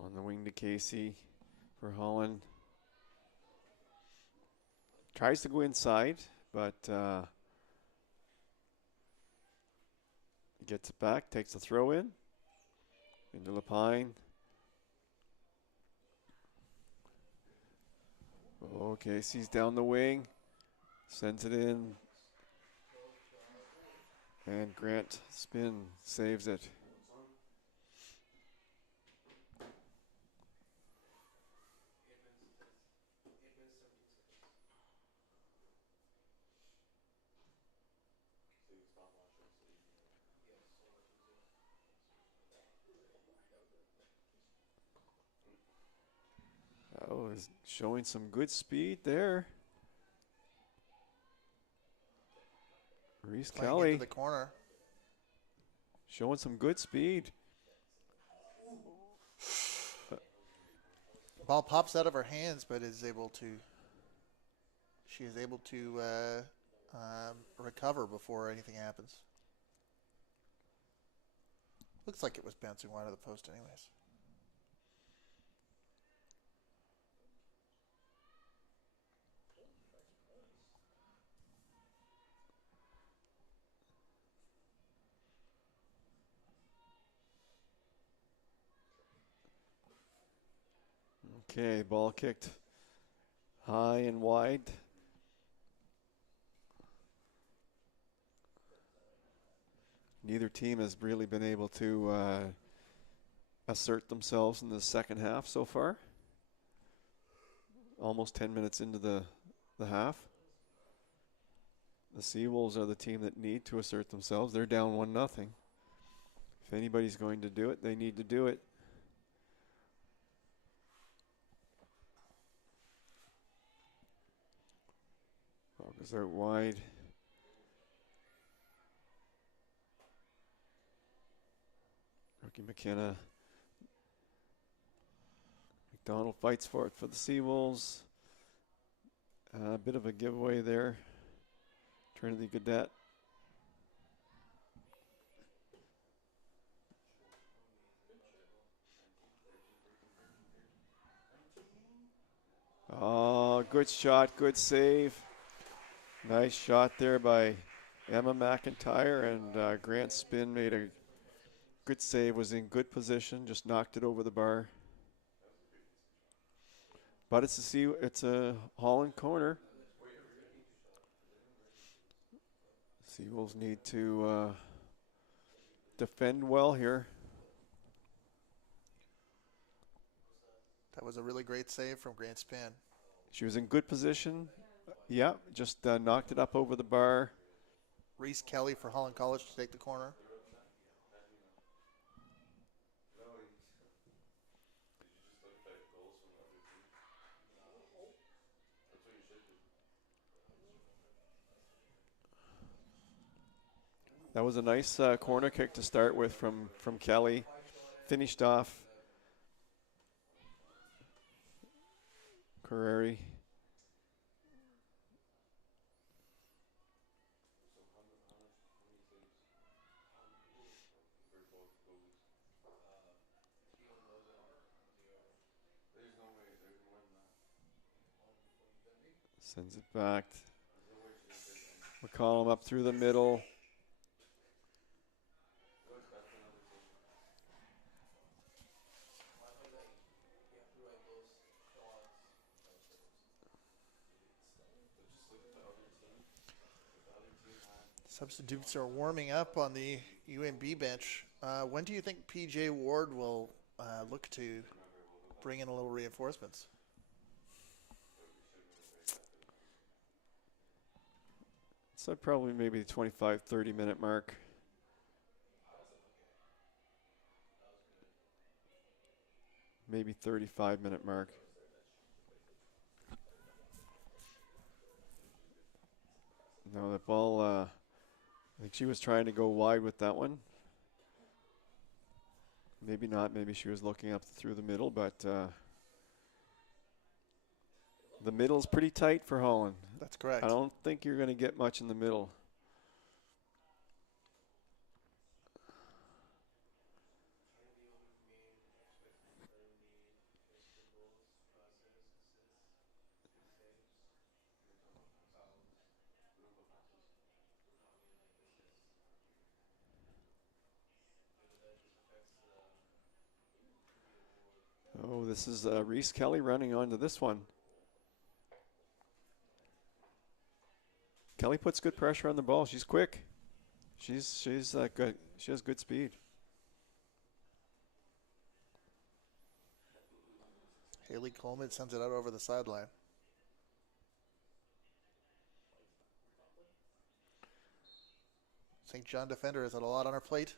On the wing to Casey for Holland. Tries to go inside, but gets it back, takes the throw in. Into Lapine. Oh, Casey's down the wing. Sends it in. And Grant spin saves it. Oh, is showing some good speed there. Reese Kelly into the corner. Showing some good speed. Ball pops out of her hands, but she is able to recover before anything happens. Looks like it was bouncing wide of the post anyways. Okay, ball kicked high and wide. Neither team has really been able to assert themselves in the second half so far. Almost 10 minutes into the half. The Seawolves are the team that need to assert themselves. They're down 1-0. If anybody's going to do it, they need to do it. Ball goes out wide. Rookie McKenna. McDonald fights for it for the Seawolves. A bit of a giveaway there. Trinity Gaudette. Oh, good shot, good save. Nice shot there by Emma McIntyre, and Grant Spin made a good save, was in good position, just knocked it over the bar. But it's a Holland corner. Seawolves need to defend well here. That was a really great save from Grant Spin. She was in good position. Yeah, just knocked it up over the bar. Reese Kelly for Holland College to take the corner. That was a nice corner kick to start with from Kelly. Finished off Carreri. Sends it back. McCollum up through the middle. Substitutes are warming up on the UNB bench. When do you think PJ Ward will look to bring in a little reinforcements? So probably maybe 25, 30-minute mark. Maybe 35-minute mark. No, the ball, I think she was trying to go wide with that one. Maybe not. Maybe she was looking up through the middle, but the middle's pretty tight for Holland. That's correct. I don't think you're going to get much in the middle. Oh, this is Reese Kelly running onto this one. Kelly puts good pressure on the ball. She's quick. She's good. She has good speed. Haley Coleman sends it out over the sideline. St. John defender has had a lot on her plate.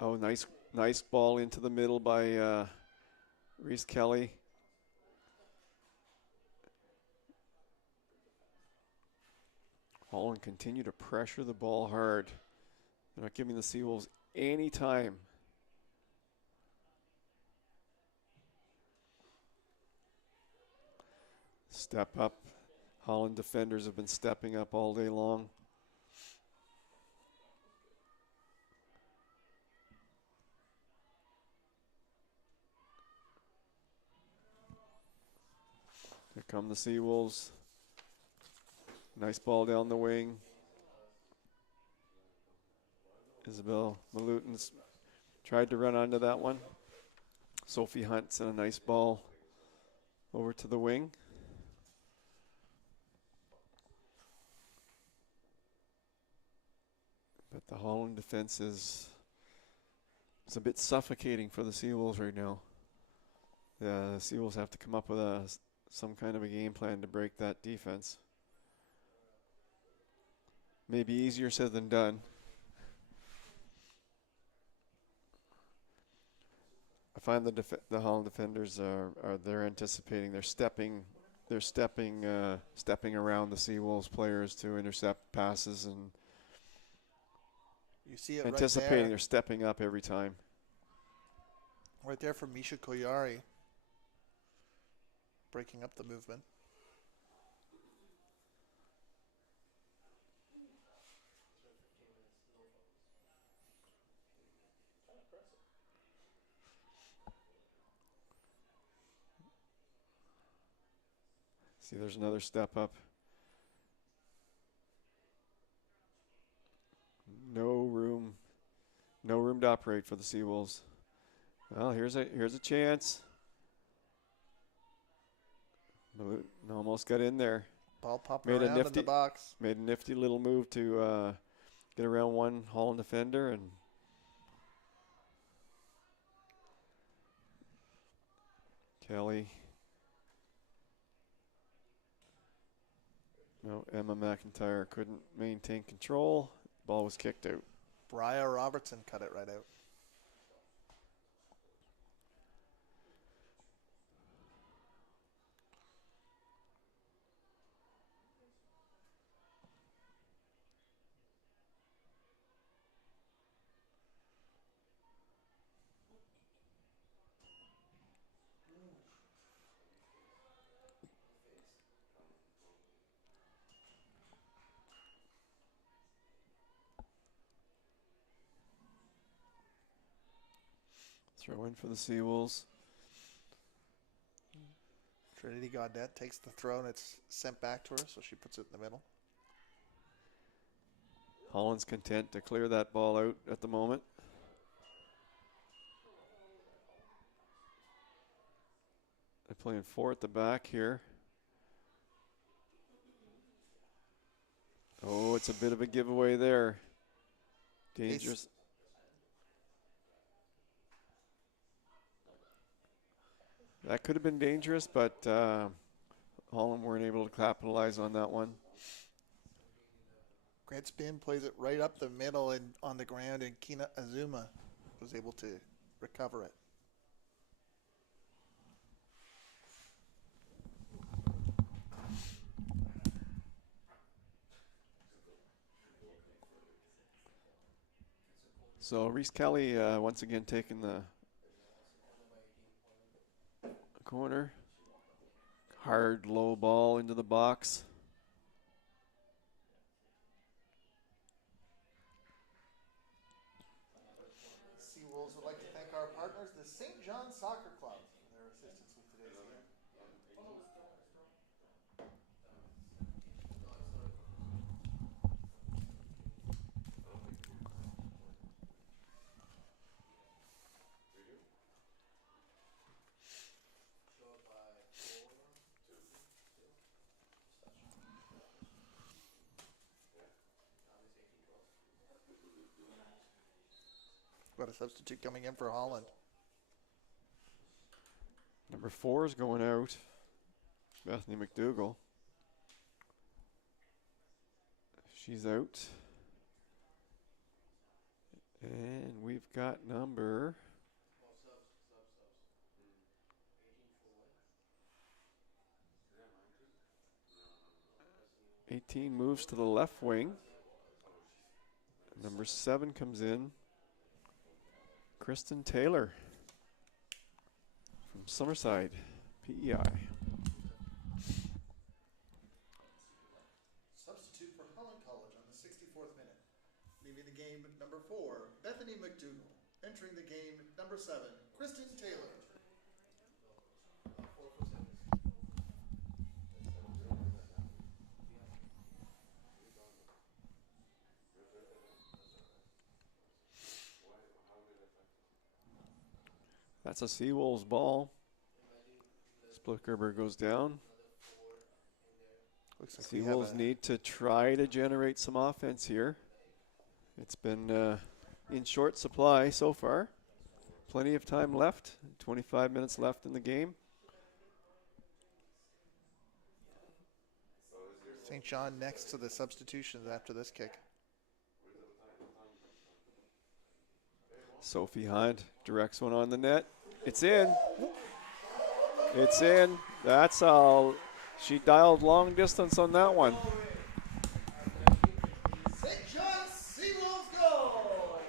Oh, nice ball into the middle by Reese Kelly. Holland continue to pressure the ball hard. They're not giving the Seawolves any time. Step up. Holland defenders have been stepping up all day long. Here come the Seawolves. Nice ball down the wing. Isabel Malutin's Tried to run onto that one. Sophie Hunt sent a nice ball over to the wing. But the Holland defense is a bit suffocating for the Seawolves right now. The Seawolves have to come up with some kind of a game plan to break that defense. Maybe easier said than done. I find the Holland defenders they're anticipating, they're stepping around the Seawolves players to intercept passes, and you see it anticipating right there. They're stepping up every time. Right there from Misha Koyari, breaking up the movement. See, there's another step up. No room to operate for the Seawolves. Well, here's a chance. Almost got in there. Ball popping around in the box. Made a nifty little move to get around one Holland defender, and Kelly. No, Emma McIntyre couldn't maintain control. Ball was kicked out. Briar Robertson cut it right out. Throw in for the Seawolves. Trinity Gaudette takes the throw and it's sent back to her, so she puts it in the middle. Holland's content to clear that ball out at the moment. They're playing 4 at the back here. Oh, it's a bit of a giveaway there. Dangerous. That could have been dangerous, but Holland weren't able to capitalize on that one. Grant Spin plays it right up the middle and on the ground, and Kina Azuma was able to recover it. So Reese Kelly once again taking the corner. Hard low ball into the box. Seawolves would like to thank our partners, the St. John Soccer Club, for their assistance with today's game. Got a substitute coming in for Holland. Number 4 is going out. Bethany McDougall. She's out. And we've got number 18 moves to the left wing. Number 7 comes in. Kristen Taylor from Summerside, PEI. Substitute for Holland College on the 64th minute. Leaving the game, number 4, Bethany McDougall. Entering the game, number 7, Kristen Taylor. That's a Seawolves ball. Splitgerber goes down. Looks like we have Seawolves need to try to generate some offense here. It's been in short supply so far. Plenty of time left. 25 minutes left in the game. St. John next to the substitutions after this kick. Sophie Hunt directs one on the net. It's in. It's in. That's all. She dialed long distance on that one. St. John's Seawolves goal!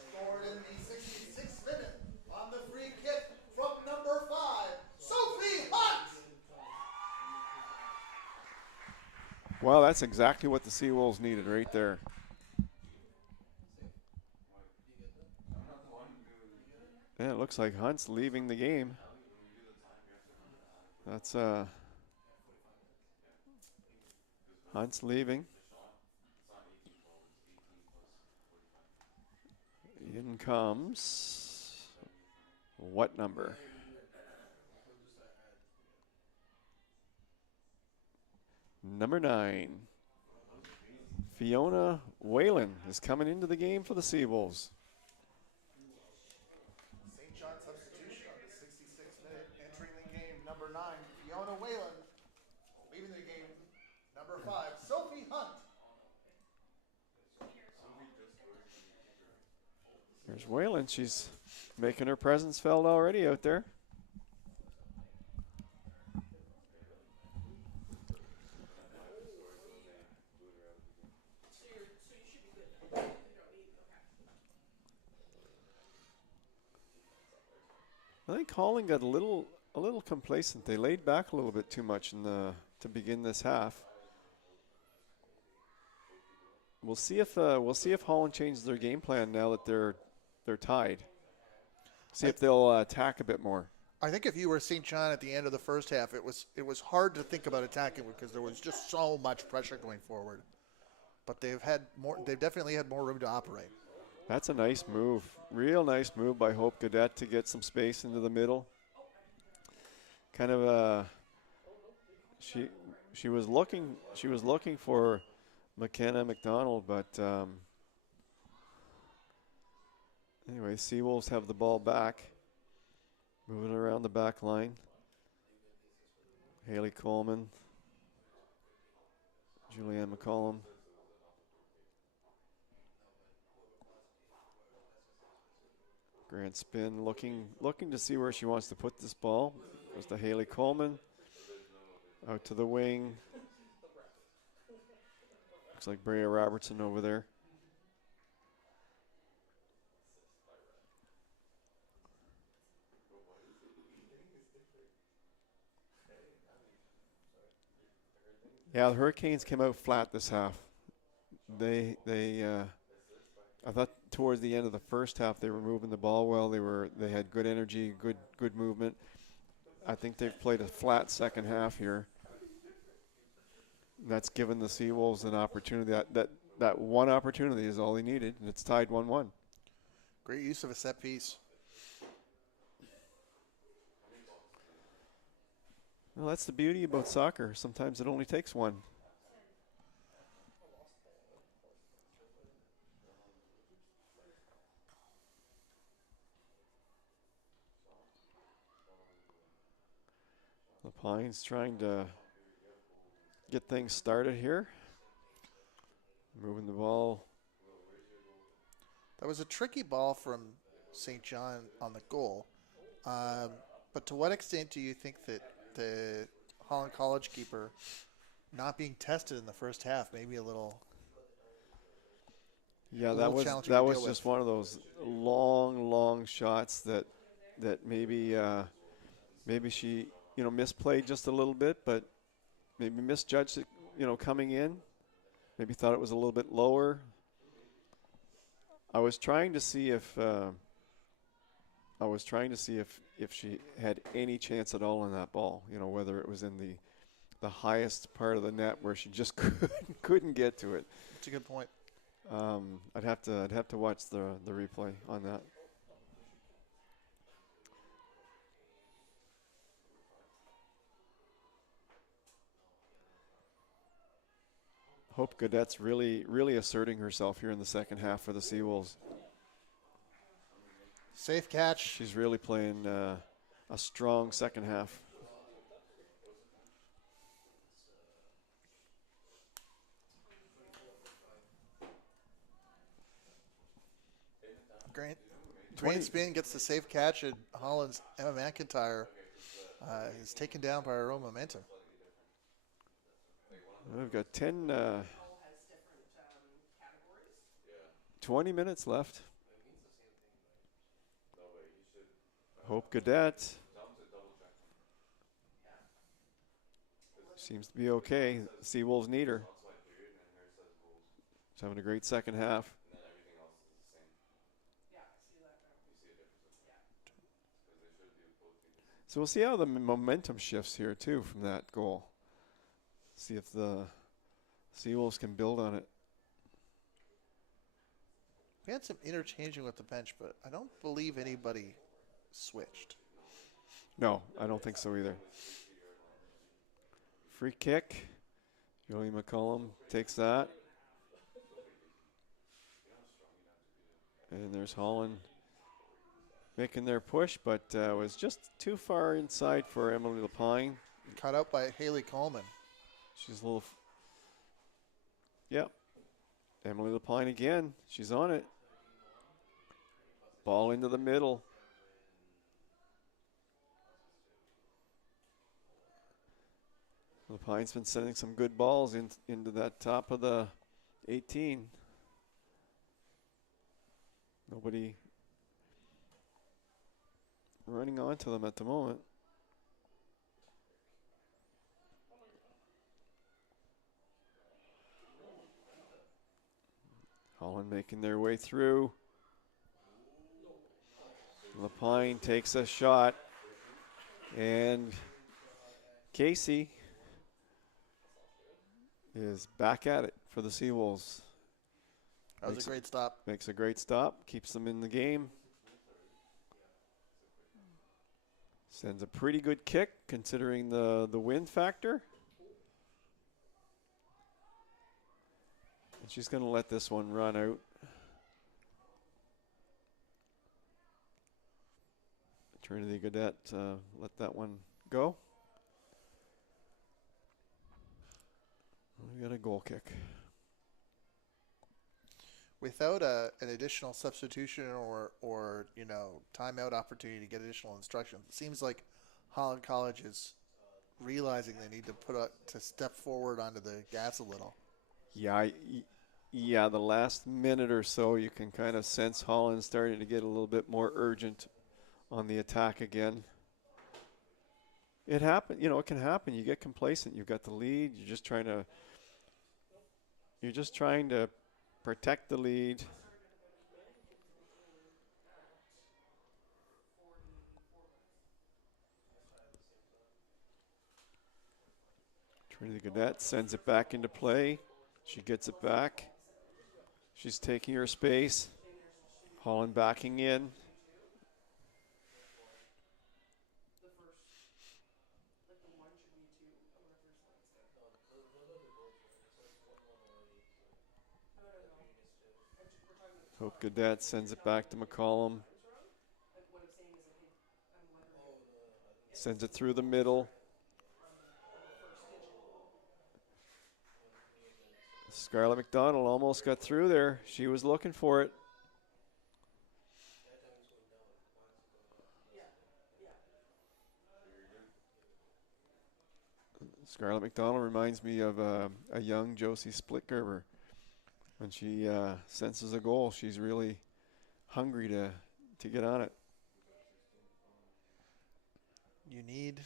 Scored in the 66th minute on the free kick from number 5, Sophie Hunt! Well, that's exactly what the Seawolves needed right there. Yeah, it looks like Hunt's leaving the game. That's Hunt's leaving. In comes what number? Number 9. Fiona Whalen is coming into the game for the Seawolves. St. John substitution on the 66th minute, entering the game, number 9, Fiona Whalen. Leaving the game, number 5, Sophie Hunt. There's Whalen. She's making her presence felt already out there. I think Holland got a little complacent. They laid back a little bit too much to begin this half. We'll see if Holland changes their game plan now that they're tied. See if they'll attack a bit more. I think if you were St. John at the end of the first half, it was hard to think about attacking because there was just so much pressure going forward. But they've definitely had more room to operate. That's a nice move. Real nice move by Hope Gaudette to get some space into the middle. Kind of she was looking for McKenna McDonald, but anyway, Seawolves have the ball back. Moving around the back line. Haley Coleman, Julianne McCollum. Grant spin, looking to see where she wants to put this ball. Goes to Haley Coleman. Out to the wing. Looks like Brea Robertson over there. Yeah, the Hurricanes came out flat this half. I thought towards the end of the first half they were moving the ball well. They had good energy, good movement. I think they've played a flat second half here. That's given the Seawolves an opportunity. That one opportunity is all they needed, and it's tied 1-1. Great use of a set piece. Well, that's the beauty about soccer. Sometimes it only takes one. The Pines trying to get things started here. Moving the ball. That was a tricky ball from St. John on the goal. But to what extent do you think that the Holland College keeper not being tested in the first half, maybe a little? Yeah, that was just one of those long shots that maybe she misplayed just a little bit, but maybe misjudged it, coming in. Maybe thought it was a little bit lower. I was trying to see if she had any chance at all on that ball. Whether it was in the highest part of the net where she just couldn't get to it. That's a good point. I'd have to watch the replay on that. Hope Gaudette's really asserting herself here in the second half for the Seawolves. Safe catch. She's really playing a strong second half. Great spin gets the safe catch, and Holland's Emma McIntyre is taken down by her own momentum. We've got 20 minutes left. Hope Gaudette seems to be okay. Seawolves need her. She's having a great second half. So we'll see how the momentum shifts here too from that goal. See if the Seawolves can build on it. We had some interchanging with the bench, but I don't believe anybody switched. No, I don't think so either. Free kick. Joey McCollum takes that. And there's Holland making their push, but was just too far inside for Emily Lapine. Cut out by Haley Coleman. She's a little... Yep. Emily Lapine again. She's on it. Ball into the middle. Lapine's been sending some good balls into that top of the 18. Nobody running onto them at the moment. Holland making their way through. Lapine takes a shot. And Casey is back at it for the Seawolves. That was a great stop. Makes a great stop. Keeps them in the game. Sends a pretty good kick considering the wind factor. And she's going to let this one run out. Trinity Gaudette let that one go. We got a goal kick. Without an additional substitution or timeout opportunity to get additional instructions, it seems like Holland College is realizing they need to step forward onto the gas a little. Yeah, the last minute or so you can kind of sense Holland starting to get a little bit more urgent on the attack again. It happened, it can happen. You get complacent. You've got the lead. You're just trying to protect the lead. Trinity Gaudette sends it back into play. She gets it back. She's taking her space. Holland backing in. Hope Gaudette sends it back to McCollum. Sends it through the middle. Scarlett McDonald almost got through there. She was looking for it. Scarlett McDonald reminds me of a young Josie Splitgerber. When she senses a goal, she's really hungry to get on it. You need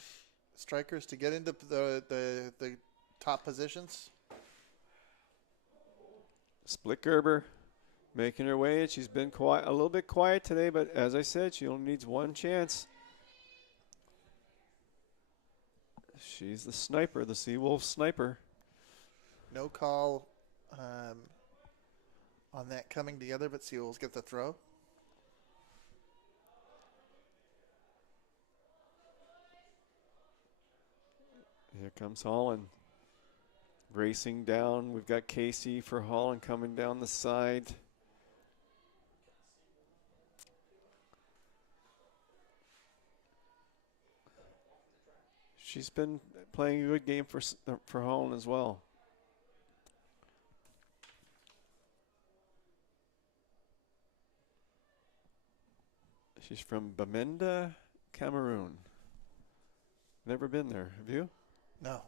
strikers to get into the top positions. Splitgerber making her way, and she's been quiet, a little bit quiet today, but as I said, she only needs one chance. She's the sniper, the Seawolf sniper. No call On that coming together, but Seawolves get the throw. Here comes Holland. Racing down. We've got Casey for Holland coming down the side. She's been playing a good game for Holland as well. She's from Bamenda, Cameroon. Never been there. Have you? No.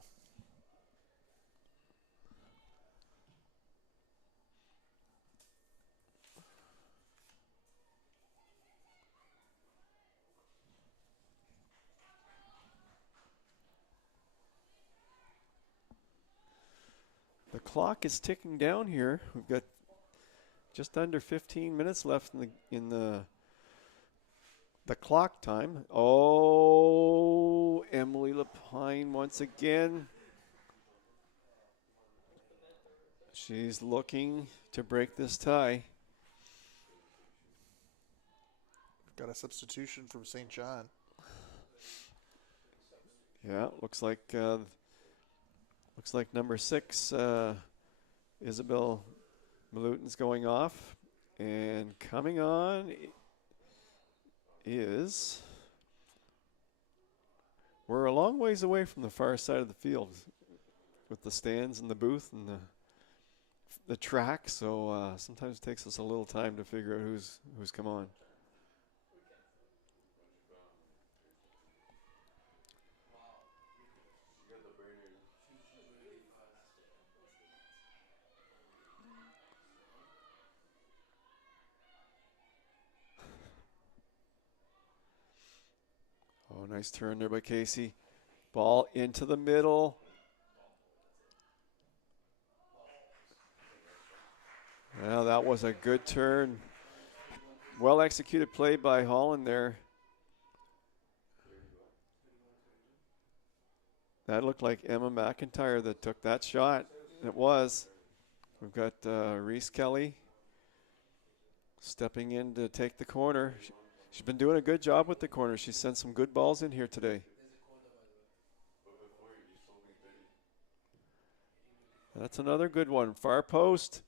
The clock is ticking down here. We've got just under 15 minutes left in the clock time. Oh, Emily Lapine once again. She's looking to break this tie. Got a substitution from St. John. Yeah, looks like number 6, Isabel Malutin's going off, and coming on is, we're a long ways away from the far side of the field with the stands and the booth and the track, so sometimes it takes us a little time to figure out who's come on. Oh, nice turn there by Casey. Ball into the middle. Well, that was a good turn. Well executed play by Holland there. That looked like Emma McIntyre that took that shot. It was. We've got Reese Kelly stepping in to take the corner. She's been doing a good job with the corner. She sent some good balls in here today. That's another good one. Far post.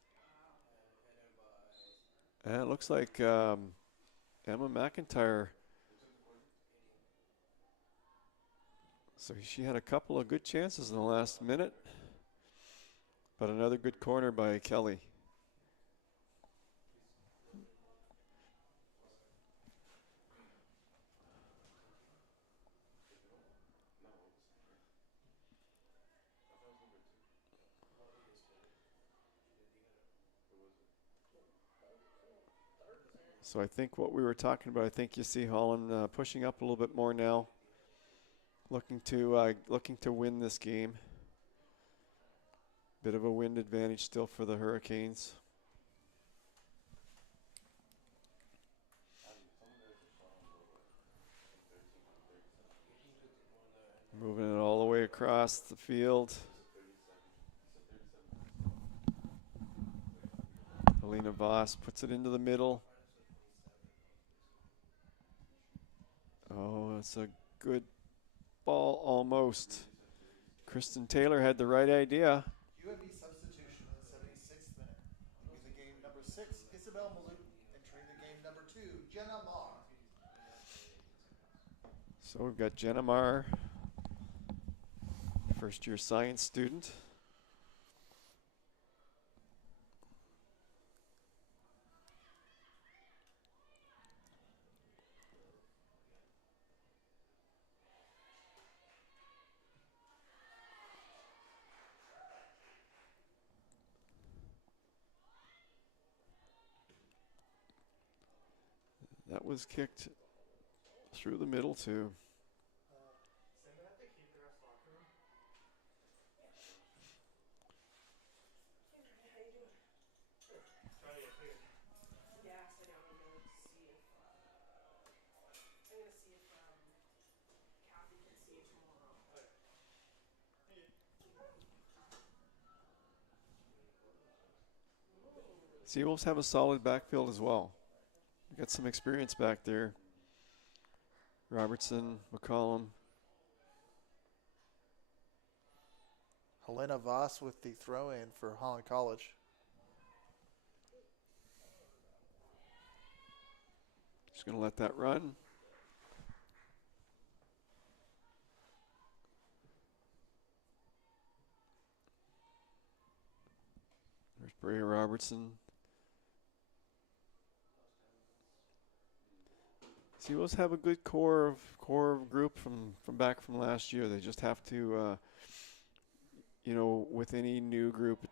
And it looks like Emma McIntyre. So she had a couple of good chances in the last minute. But another good corner by Kelly. So I think what we were talking about, I think you see Holland pushing up a little bit more now, looking to win this game. Bit of a wind advantage still for the Hurricanes. Moving it all the way across the field. Alina Voss puts it into the middle. Oh, it's a good ball almost. Kristen Taylor had the right idea. UNB substitution in the 76th minute. With the game number 6, Isabel Malutin, entering the game number 2, Jenna Marr. So we've got Jenna Marr, first-year science student. That was kicked through the middle too. Seawolves have a solid backfield as well. They got some experience back there. Robertson, McCollum. Helena Voss with the throw-in for Holland College. Just going to let that run. There's Brea Robertson. Seawolves have a good core of group from back from last year. They just have to, with any new group,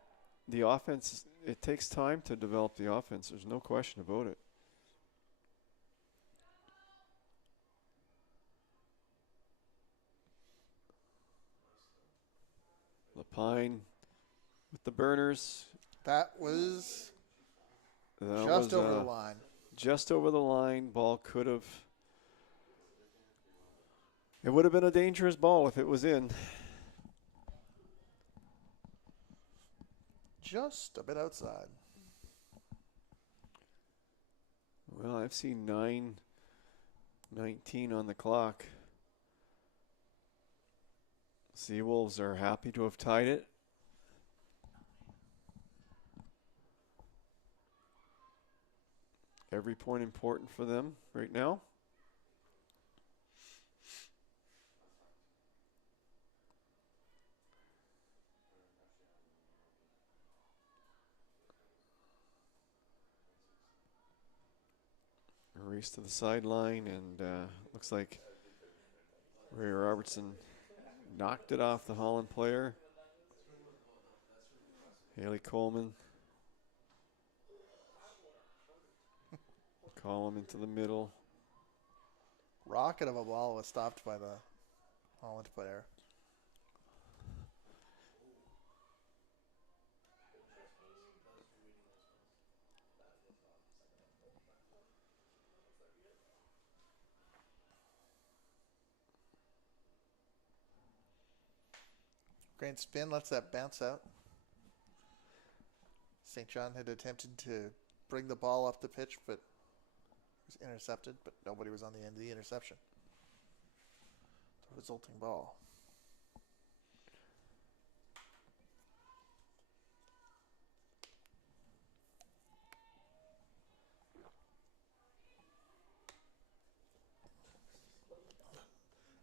the offense, it takes time to develop the offense. There's no question about it. Lapine with the burners. That was just over the line. Just over the line. Ball could have. It would have been a dangerous ball if it was in. Just a bit outside. Well, I've seen 9:19 on the clock. Seawolves are happy to have tied it. Every point important for them right now. A race to the sideline, and looks like Ray Robertson knocked it off the Holland player. Haley Coleman. Call him into the middle. Rocket of a ball was stopped by the Holland player. Great spin, lets that bounce out. St. John had attempted to bring the ball up the pitch, but was intercepted, but nobody was on the end of the interception. The resulting ball.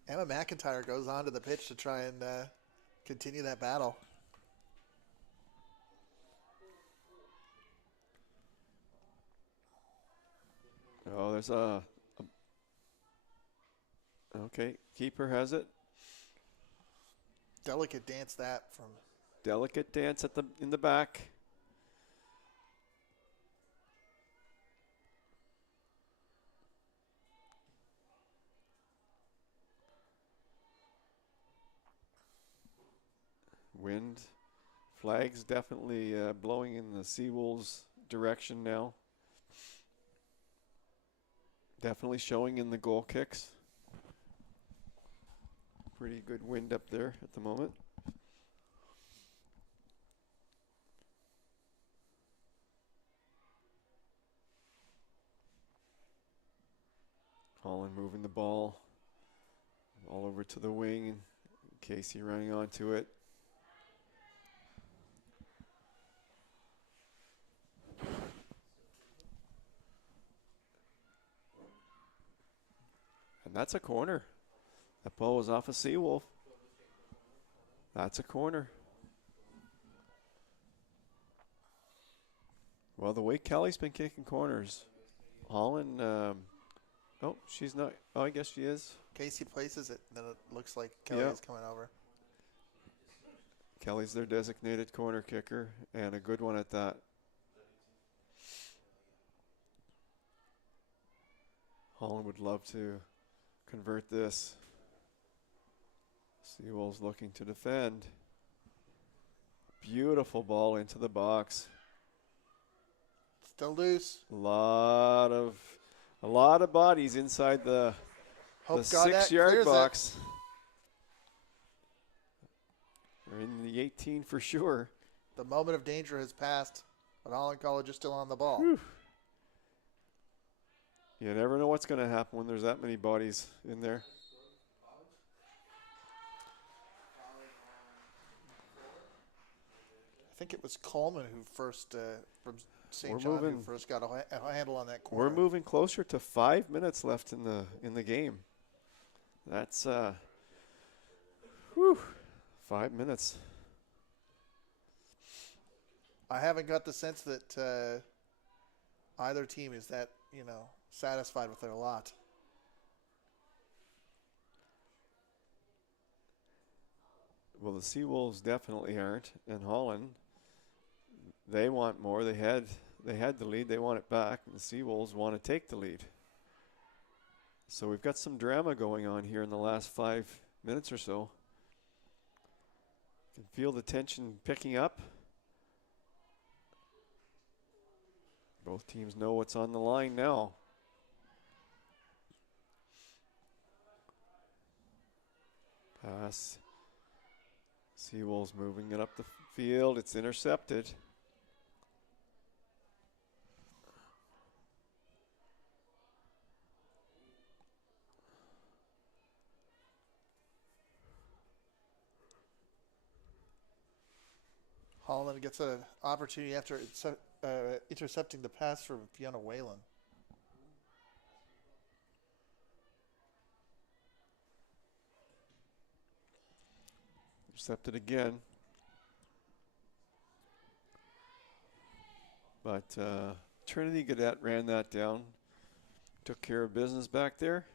Emma McIntyre goes onto the pitch to try and continue that battle. Oh, there's a okay, keeper has it. Delicate dance that from. Delicate dance in the back. Wind, flags definitely blowing in the Seawolves' direction now. Definitely showing in the goal kicks. Pretty good wind up there at the moment. Holland moving the ball all over to the wing. Casey running onto it. And that's a corner. That ball was off a Seawolf. That's a corner. Well, the way Kelly's been kicking corners, Holland, oh, she's not, oh, I guess she is. Casey places it, then it looks like Kelly is coming over. Kelly's their designated corner kicker, and a good one at that. Holland would love to convert this. Seawolves looking to defend. Beautiful ball into the box. Still loose. A lot of bodies inside the 6-yard box. They're in the 18 for sure. The moment of danger has passed. But Holland College is still on the ball. Whew. You never know what's going to happen when there's that many bodies in there. I think it was Coleman who first, from St. We're John, who moving- first got a handle on that corner. We're moving closer to 5 minutes left in the game. That's 5 minutes. I haven't got the sense that either team is that, satisfied with their lot. Well, the Seawolves definitely aren't, and Holland, they want more. They had the lead. They want it back. And the Seawolves want to take the lead. So we've got some drama going on here in the last 5 minutes or so. You can feel the tension picking up. Both teams know what's on the line now. Pass. Seawolves moving it up the field. It's intercepted. Holland gets an opportunity after intercepting the pass from Fiona Whalen. Intercepted again. But Trinity Cadet ran that down. Took care of business back there.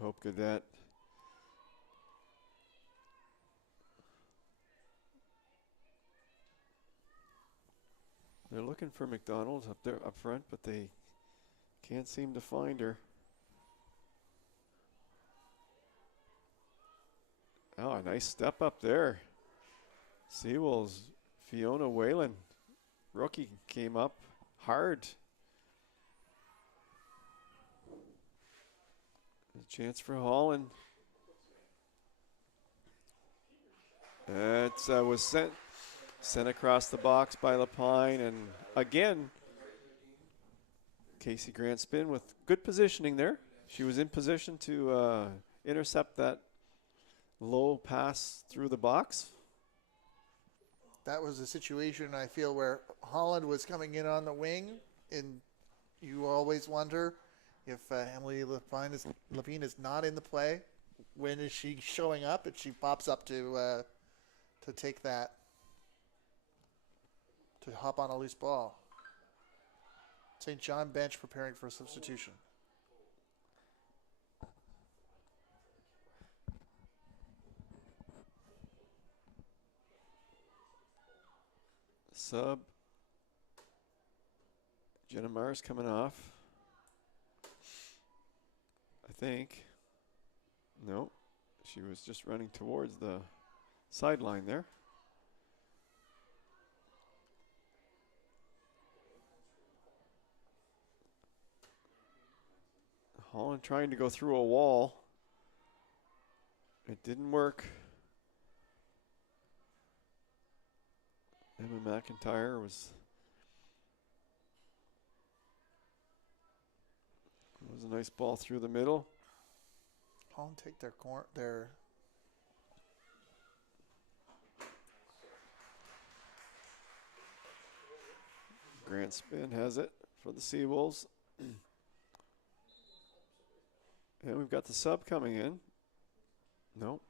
Hope Cadet. They're looking for McDonald's up there up front, but they can't seem to find her. Oh, a nice step up there. Seawolves, Fiona Whalen, rookie, came up hard. A chance for Holland. It was sent across the box by Lapine, and again, Casey Grant spin with good positioning there. She was in position to intercept that low pass through the box. That was a situation, I feel, where Holland was coming in on the wing, and you always wonder if Emily Lapine is not in the play. When is she showing up? And she pops up to take that, to hop on a loose ball. St. John bench preparing for a substitution. Sub. Jenna Mars coming off. I think. No, she was just running towards the sideline there. Holland trying to go through a wall. It didn't work. Emma McIntyre was a nice ball through the middle. Holland take their Grant Spin has it for the Seawolves. And we've got the sub coming in. No.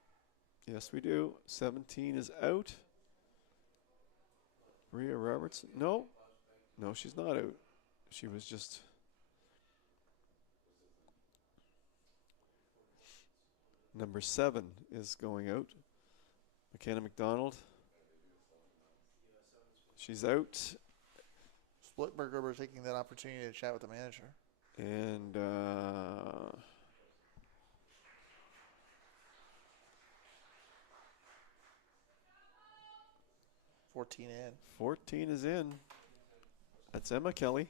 Yes, we do. 17 is out. Rhea Roberts. No. No, she's not out. She was just... Number 7 is going out. McKenna McDonald. She's out. Splitberger were taking that opportunity to chat with the manager. And 14 in. 14 is in. That's Emma Kelly.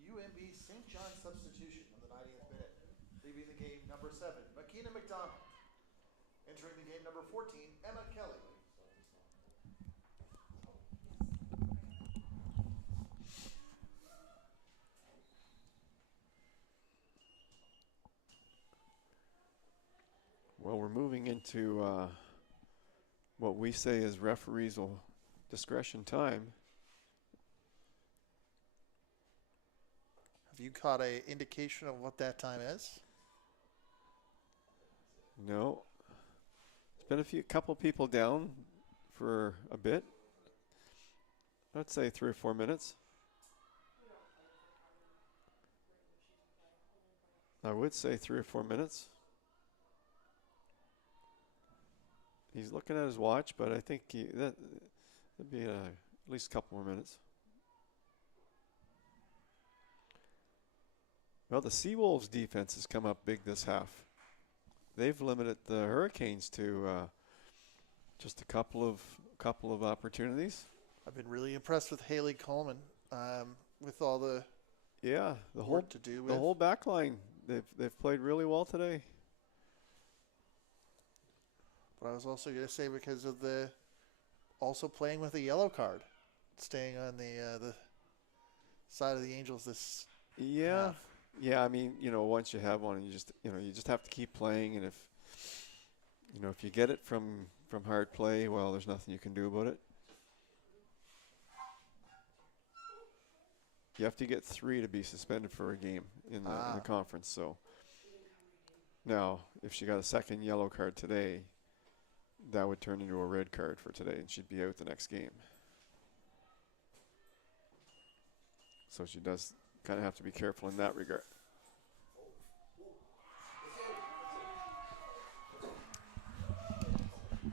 UNB St. John substitution on the 90th minute. Leaving the game, number 7, Makina McDonald. Entering the game, number 14, Emma Kelly. Well, we're moving into what we say is referees' discretion time. Have you caught a indication of what that time is? No. There's been a couple people down for a bit. Let's say 3 or 4 minutes. I would say 3 or 4 minutes. He's looking at his watch, but I think that'd be at least a couple more minutes. Well, the Seawolves defense has come up big this half. They've limited the Hurricanes to just a couple of opportunities. I've been really impressed with Haley Coleman with all the work to do. The whole back line. They've played really well today. But I was also going to say because of also playing with a yellow card, staying on the side of the Angels this half. Yeah, I mean, once you have one, you just have to keep playing, and if you get it from hard play, well, there's nothing you can do about it. You have to get 3 to be suspended for a game in the conference. So now, if she got a second yellow card today, that would turn into a red card for today, and she'd be out the next game. So she does kind of have to be careful in that regard.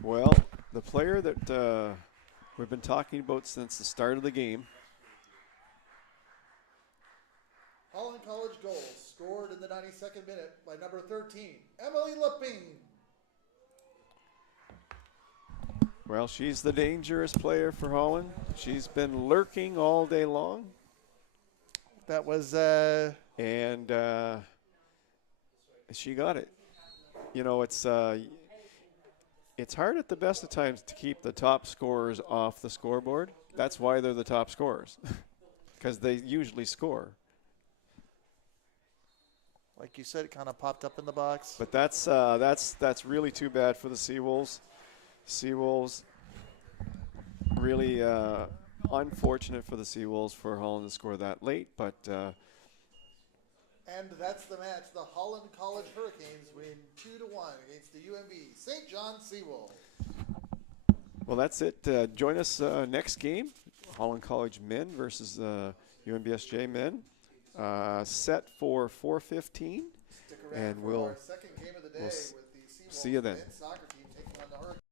Well, the player that we've been talking about since the start of the game. Holland College goal scored in the 92nd minute by number 13, Emily Lepine. Well, she's the dangerous player for Holland. She's been lurking all day long. That was and she got it. It's hard at the best of times to keep the top scorers off the scoreboard. That's why they're the top scorers, because they usually score. Like you said, it kind of popped up in the box. But that's really too bad for the Seawolves. Seawolves, really unfortunate for the Seawolves for Holland to score that late, but. And that's the match. The Holland College Hurricanes win 2-1 against the UNB St. John Seawolves. Well, that's it. Join us next game, Holland College men versus UNBSJ men. Set for 4:15, Stick around and for we'll our second game of the day with the Seawolves see you then. men's soccer team taking on the Hurricanes.